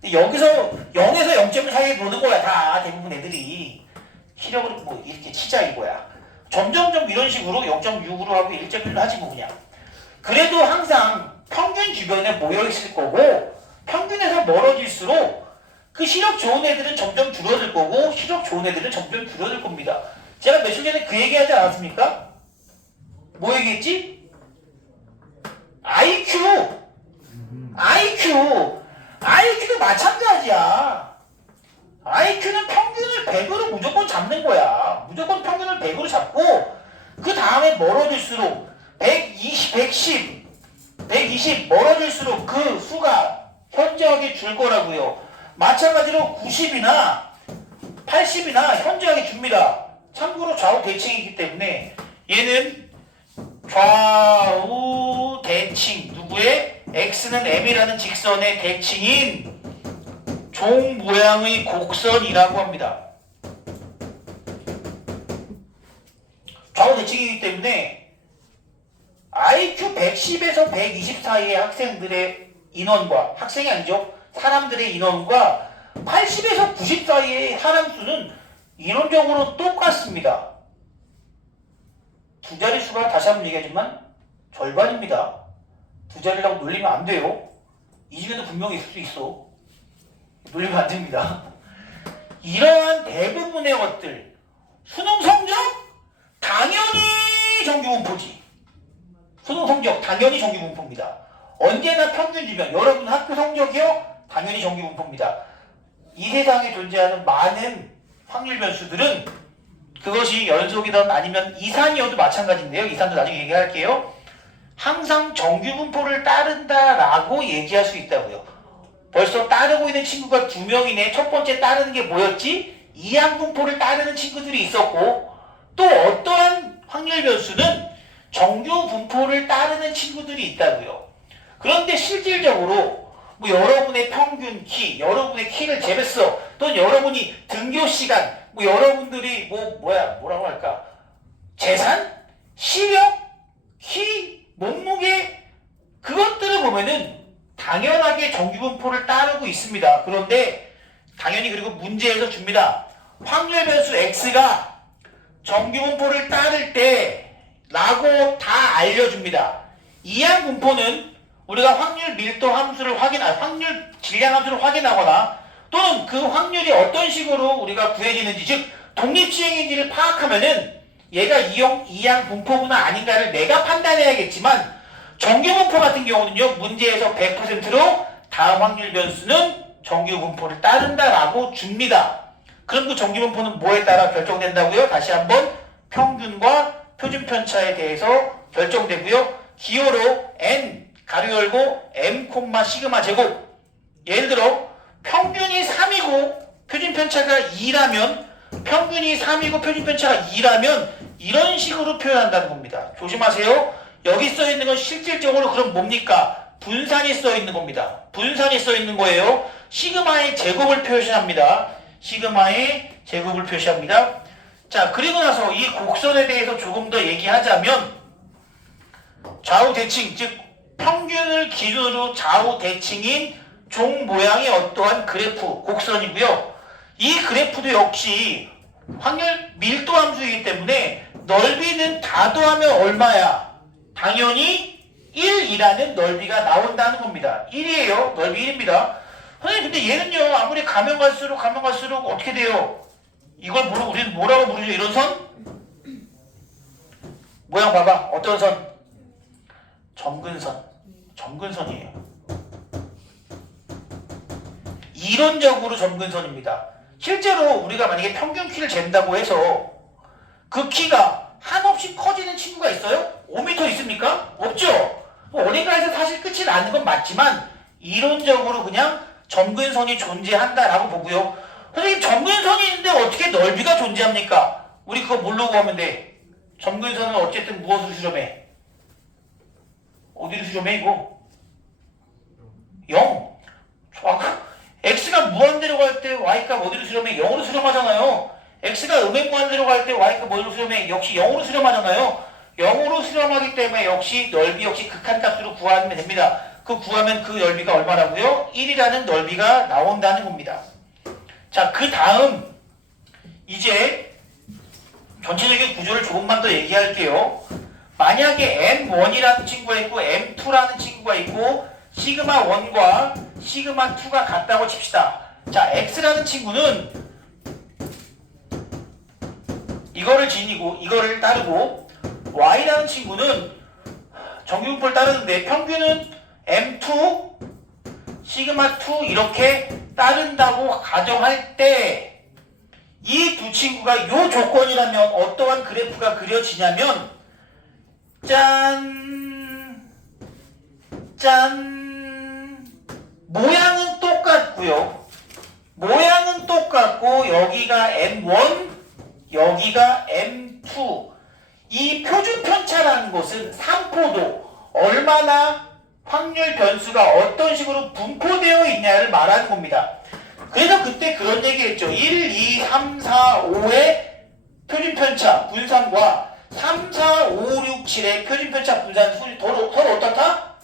근데 여기서 0에서 0.1 사이에 노는 거야. 다 대부분 애들이. 시력을 뭐 이렇게 치자 이거야. 점점점 이런 식으로 0.6으로 하고 1.1로 하지 뭐 그냥. 그래도 항상 평균 주변에 모여 있을 거고 평균에서 멀어질수록 그 시력 좋은 애들은 점점 줄어들 거고 시력 좋은 애들은 점점 줄어들 겁니다. 제가 며칠 전에 그 얘기 하지 않았습니까? 뭐 얘기했지? IQ도 마찬가지야. IQ는 평균을 100으로 무조건 잡는 거야. 무조건 평균을 100으로 잡고 그 다음에 멀어질수록 120, 110, 120 멀어질수록 그 수가 현저하게 줄 거라고요. 마찬가지로 90이나 80이나 현저하게 줍니다. 참고로 좌우 대칭이기 때문에 얘는 좌우 대칭 누구의? x는 m이라는 직선의 대칭인 종 모양의 곡선이라고 합니다. 좌우 대칭이기 때문에 IQ 110에서 120 사이의 학생들의 인원과 학생이 아니죠. 사람들의 인원과 80에서 90 사이의 사람 수는 이론적으로 똑같습니다. 두 자릿수가 다시 한번 얘기하지만 절반입니다. 두 자리라고 놀리면 안 돼요. 이 중에도 분명히 있을 수 있어. 놀리면 안 됩니다. 이러한 대부분의 것들 수능 성적 당연히 정규분포지. 수능 성적 당연히 정규분포입니다. 언제나 평균 주변 여러분 학교 성적이요? 당연히 정규분포입니다. 이 세상에 존재하는 많은 확률 변수들은 그것이 연속이든 아니면 이산이어도 마찬가지인데요. 이산도 나중에 얘기할게요. 항상 정규분포를 따른다라고 얘기할 수 있다고요. 벌써 따르고 있는 친구가 2명이네. 첫 번째 따르는 게 뭐였지? 이항분포를 따르는 친구들이 있었고 또 어떠한 확률 변수는 정규분포를 따르는 친구들이 있다고요. 그런데 실질적으로 뭐 여러분의 평균 키, 여러분의 키를 재봤어. 또는 여러분이 등교 시간, 뭐 여러분들이 뭐라고 할까? 재산? 시력? 키? 몸무게? 그것들을 보면은 당연하게 정규분포를 따르고 있습니다. 그런데 당연히 그리고 문제에서 줍니다. 확률 변수 x가 정규분포를 따를 때 라고 다 알려줍니다. 이항분포는 우리가 확률 밀도 함수를 확률 질량 함수를 확인하거나 또는 그 확률이 어떤 식으로 우리가 구해지는지, 즉 독립주행인지를 파악하면은 얘가 이양 분포구나 아닌가를 내가 판단해야겠지만 정규 분포 같은 경우는요, 문제에서 100%로 다음 확률 변수는 정규 분포를 따른다라고 줍니다. 그럼 그 정규 분포는 뭐에 따라 결정된다고요? 다시 한번 평균과 표준 편차에 대해서 결정되고요. 기호로 n 가로 열고 m 시그마 제곱. 예를 들어 평균이 3이고 표준 편차가 2라면, 평균이 3이고 표준 편차가 2라면 이런 식으로 표현한다는 겁니다. 조심하세요. 여기 써 있는 건 실질적으로 그럼 뭡니까? 분산이 써 있는 겁니다. 분산이 써 있는 거예요. 시그마의 제곱을 표시합니다. 시그마의 제곱을 표시합니다. 자, 그리고 나서 이 곡선에 대해서 조금 더 얘기하자면 좌우 대칭, 즉 평균을 기준으로 좌우 대칭인 종 모양의 어떠한 그래프, 곡선이고요. 이 그래프도 역시 확률 밀도 함수이기 때문에 넓이는 다 더하면 얼마야? 당연히 1이라는 넓이가 나온다는 겁니다. 1이에요. 넓이 1입니다. 선생님, 근데 얘는요, 아무리 가면 갈수록 어떻게 돼요? 이걸 우리는 뭐라고 부르죠? 이런 선? 모양 봐봐. 어떤 선? 점근선. 점근선이에요. 이론적으로 점근선입니다. 실제로 우리가 만약에 평균 키를 잰다고 해서 그 키가 한없이 커지는 친구가 있어요? 5m 있습니까? 없죠? 어딘가에서 사실 끝이 나는 건 맞지만 이론적으로 그냥 점근선이 존재한다라고 보고요. 선생님, 점근선이 있는데 어떻게 넓이가 존재합니까? 우리 그거 뭘로 구하면 돼? 점근선은 어쨌든 무엇을 수렴해? 어디를 수렴해 이거? 0. x가 무한대로 갈 때 y값 어디로 수렴해? 0으로 수렴하잖아요. x가 음행무한대로 갈 때 y값 어디로 수렴해? 역시 0으로 수렴하잖아요. 0으로 수렴하기 때문에 역시 넓이 역시 극한값으로 구하면 됩니다. 그 구하면 그 넓이가 얼마라고요? 1이라는 넓이가 나온다는 겁니다. 자, 그 다음 이제 전체적인 구조를 조금만 더 얘기할게요. 만약에 M1이라는 친구가 있고 M2라는 친구가 있고 시그마 1과 시그마 2가 같다고 칩시다. 자, X라는 친구는 이거를 지니고 이거를 따르고 Y라는 친구는 정규분포를 따르는데 평균은 M2, 시그마 2 이렇게 따른다고 가정할 때 이 두 친구가 요 조건이라면 어떠한 그래프가 그려지냐면 짠! 모양은 똑같고요. 모양은 똑같고 여기가 M1, 여기가 M2. 이 표준 편차라는 것은 산포도 얼마나 확률 변수가 어떤 식으로 분포되어 있냐를 말하는 겁니다. 그래서 그때 그런 얘기했죠. 1, 2, 3, 4, 5의 표준 편차 분산과 3, 4, 5, 6, 7의 표준 편차 분산 서로 어떻다?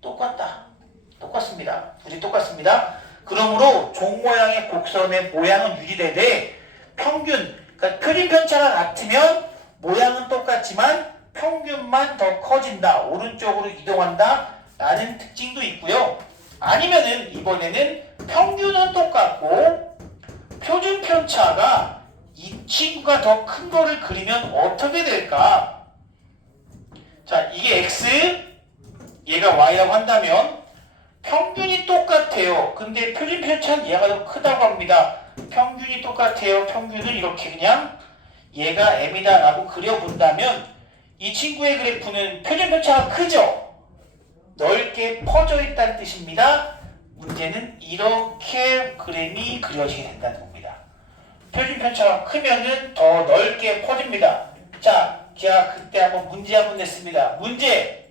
똑같다. 똑같습니다. 둘이 똑같습니다. 그러므로 종 모양의 곡선의 모양은 유지되되 평균, 그러니까 표준 편차가 같으면 모양은 똑같지만 평균만 더 커진다. 오른쪽으로 이동한다. 라는 특징도 있고요. 아니면은 이번에는 평균은 똑같고 표준 편차가 이 친구가 더 큰 거를 그리면 어떻게 될까? 자, 이게 X, 얘가 Y라고 한다면 평균이 똑같아요. 근데 표준 편차는 얘가 더 크다고 합니다. 평균이 똑같아요. 평균은 이렇게 그냥 얘가 M이다 라고 그려본다면 이 친구의 그래프는 표준 편차가 크죠? 넓게 퍼져 있다는 뜻입니다. 문제는 이렇게 그림이 그려지게 된다는 겁니다. 표준 편차가 크면은 더 넓게 퍼집니다. 자, 제가 그때 한번 문제 한번 냈습니다. 문제!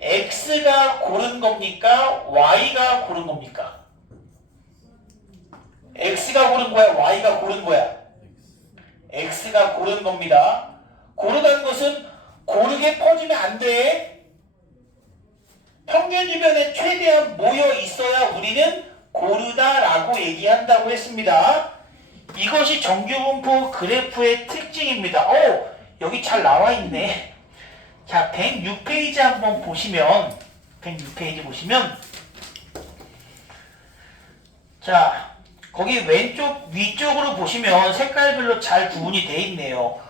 X가 고른 겁니까? Y가 고른 겁니까? X가 고른 거야? Y가 고른 거야? X가 고른 겁니다. 고르다는 것은 고르게 퍼지면 안 돼. 평균 주변에 최대한 모여 있어야 우리는 고르다라고 얘기한다고 했습니다. 이것이 정규분포 그래프의 특징입니다. 여기 잘 나와 있네. 자, 106페이지 한번 보시면 106페이지 보시면 자, 거기 왼쪽 위쪽으로 보시면 색깔별로 잘 구분이 돼 있네요.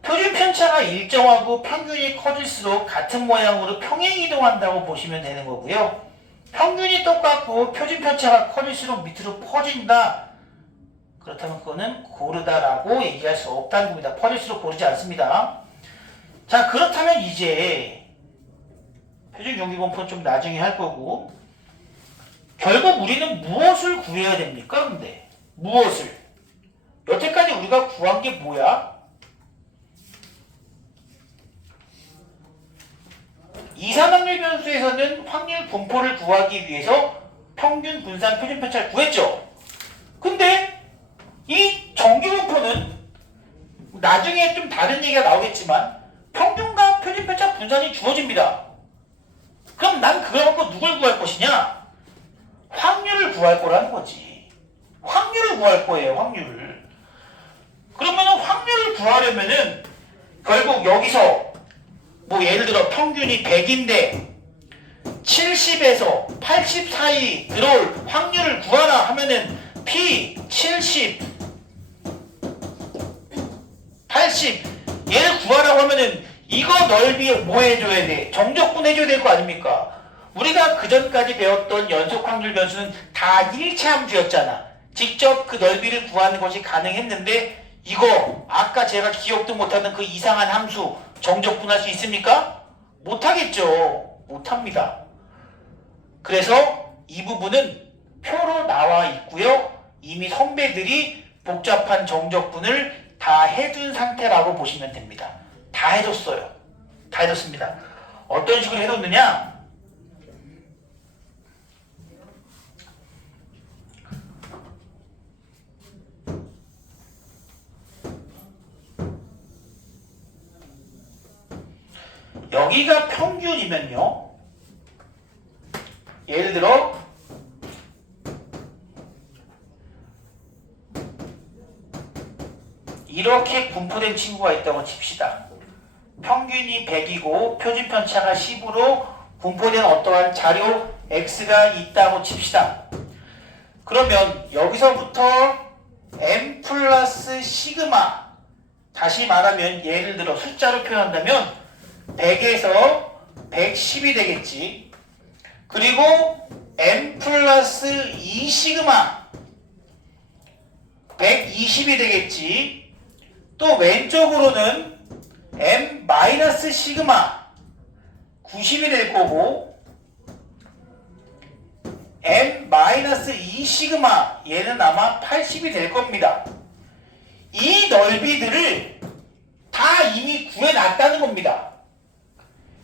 표준 편차가 일정하고 평균이 커질수록 같은 모양으로 평행 이동한다고 보시면 되는 거고요. 평균이 똑같고 표준 편차가 커질수록 밑으로 퍼진다. 그렇다면 그거는 고르다라고 얘기할 수 없다는 겁니다. 퍼질수록 고르지 않습니다. 자, 그렇다면 이제 표준 경기분포는 좀 나중에 할 거고, 결국 우리는 무엇을 구해야 됩니까? 근데 무엇을? 여태까지 우리가 구한 게 뭐야? 이산확률 변수에서는 확률 분포를 구하기 위해서 평균, 분산, 표준 편차를 구했죠. 근데 이 정규 분포는 나중에 좀 다른 얘기가 나오겠지만 평균과 표준 편차, 분산이 주어집니다. 그럼 난 그걸 갖고 누굴 구할 것이냐? 확률을 구할 거라는 거지. 확률을 구할 거예요, 확률을. 그러면은 확률을 구하려면은 결국 여기서 뭐 예를 들어 평균이 100인데 70에서 80 사이 들어올 확률을 구하라 하면은 P 70 80 얘를 구하라고 하면은 이거 넓이 뭐 해줘야 돼? 정적분 해줘야 될 거 아닙니까? 우리가 그전까지 배웠던 연속 확률 변수는 다 일체 함수였잖아. 직접 그 넓이를 구하는 것이 가능했는데 이거 아까 제가 기억도 못하는 그 이상한 함수 정적분할 수 있습니까? 못하겠죠. 못합니다. 그래서 이 부분은 표로 나와 있고요. 이미 선배들이 복잡한 정적분을 다 해둔 상태라고 보시면 됩니다. 다 해줬어요. 다 해줬습니다. 어떤 식으로 해뒀느냐? 여기가 평균이면요. 예를 들어 이렇게 분포된 친구가 있다고 칩시다. 평균이 100이고 표준 편차가 10으로 분포된 어떠한 자료 x가 있다고 칩시다. 그러면 여기서부터 m 플러스 시그마, 다시 말하면 예를 들어 숫자로 표현한다면 100에서 110이 되겠지. 그리고 m 플러스 2 시그마 120이 되겠지. 또 왼쪽으로는 m 마이너스 시그마 90이 될 거고, m 마이너스 2 시그마 얘는 아마 80이 될 겁니다. 이 넓이들을 다 이미 구해놨다는 겁니다.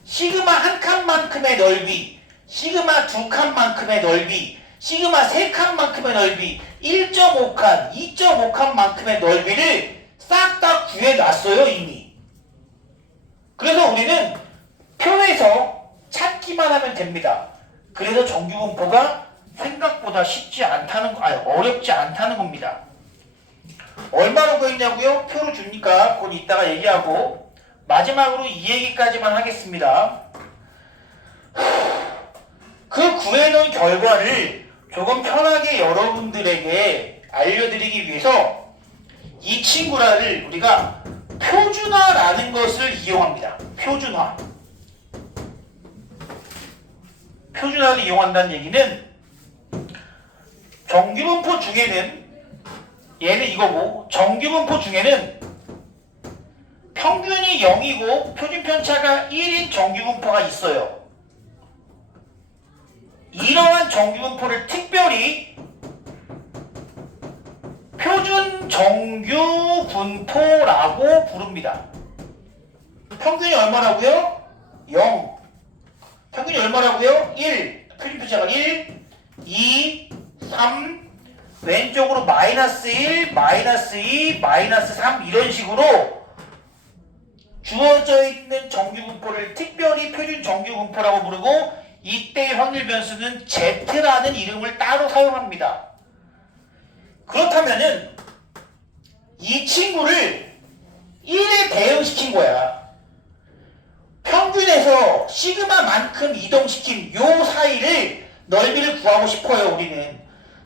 시그마 한 칸만큼의 넓이, 시그마 두 칸만큼의 넓이, 시그마 세 칸만큼의 넓이, 1.5칸, 2.5칸만큼의 넓이를 싹 다 구해놨어요, 이미. 그래서 우리는 표에서 찾기만 하면 됩니다. 그래서 정규분포가 생각보다 쉽지 않다는 거, 어렵지 않다는 겁니다. 얼마로 구했냐고요? 표로 주니까 그건 이따가 얘기하고, 마지막으로 이 얘기까지만 하겠습니다. 그 구해놓은 결과를 조금 편하게 여러분들에게 알려드리기 위해서 이 친구를 우리가 표준화라는 것을 이용합니다. 표준화. 표준화를 이용한다는 얘기는 정규분포 중에는, 얘는 이거고, 정규분포 중에는 평균이 0이고 표준 편차가 1인 정규분포가 있어요. 이러한 정규분포를 특별히 표준 정규분포라고 부릅니다. 평균이 얼마라고요? 0. 평균이 얼마라고요? 1. 표준 편차가 1, 2, 3, 왼쪽으로 마이너스 1, 마이너스 2, 마이너스 3 이런 식으로 주어져 있는 정규분포를 특별히 표준 정규분포라고 부르고, 이때의 확률 변수는 Z라는 이름을 따로 사용합니다. 그렇다면은 이 친구를 1에 대응시킨 거야. 평균에서 시그마만큼 이동시킨 요 사이를 넓이를 구하고 싶어요, 우리는.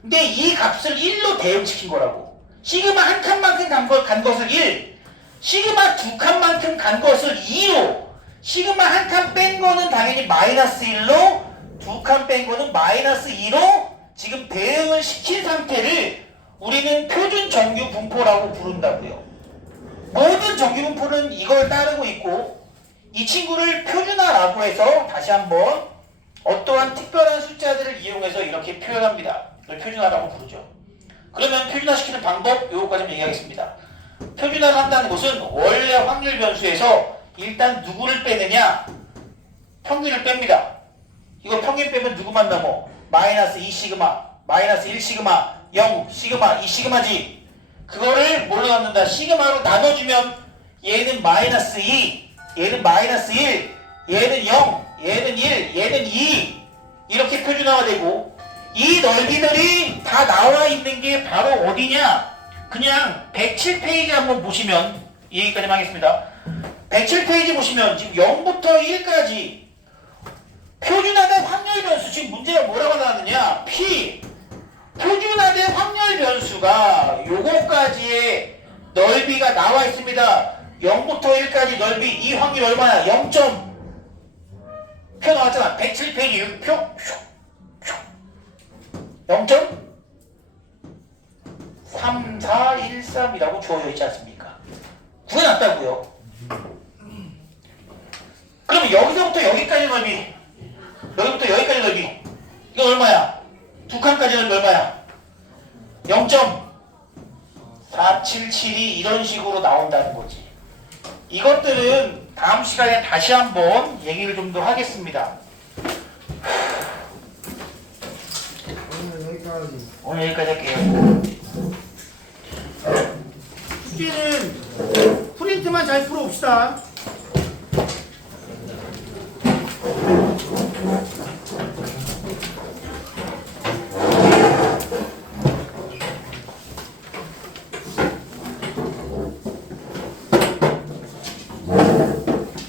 근데 이 값을 1로 대응시킨 거라고. 시그마 한 칸만큼 간 것을 1, 시그마 두 칸만큼 간 것을 2로, 시그마 한 칸 뺀 거는 당연히 마이너스 1로, 두 칸 뺀 거는 마이너스 2로 지금 대응을 시킨 상태를 우리는 표준 정규 분포라고 부른다고요. 모든 정규 분포는 이걸 따르고 있고, 이 친구를 표준화라고 해서 다시 한번 어떠한 특별한 숫자들을 이용해서 이렇게 표현합니다. 이걸 표준화라고 부르죠. 그러면 표준화시키는 방법 요거까지 얘기하겠습니다. 표준화를 한다는 것은 원래 확률 변수에서 일단 누구를 빼느냐? 평균을 뺍니다. 이거 평균 빼면 누구만 남어? 마이너스 2시그마, 마이너스 1시그마, 0, 시그마, 2시그마지. 그거를 뭘로 나눈다? 시그마로 나눠주면 얘는 마이너스 2, 얘는 마이너스 1, 얘는 0, 얘는 1, 얘는 2 이렇게 표준화가 되고, 이 넓이들이 다 나와 있는 게 바로 어디냐? 그냥 107페이지 한번 보시면 이 얘기까지만 하겠습니다. 107페이지 보시면 지금 0부터 1까지 표준화된 확률 변수, 지금 문제가 뭐라고 나왔느냐? P 표준화된 확률 변수가 요거까지의 넓이가 나와 있습니다. 0부터 1까지 넓이, 이 확률 얼마나? 0. 표 나왔잖아. 107페이지 6표 0.3413이라고 주어져 있지 않습니까? 구해놨다고요. 그러면 여기서부터 여기까지 넓이, 여기부터 여기까지 넓이, 이거 얼마야? 두 칸까지 넓이 얼마야? 0.477이 이런 식으로 나온다는 거지. 이것들은 다음 시간에 다시 한번 얘기를 좀 더 하겠습니다. 오늘 여기까지 할게요. 숙제는 프린트만 잘 풀어봅시다.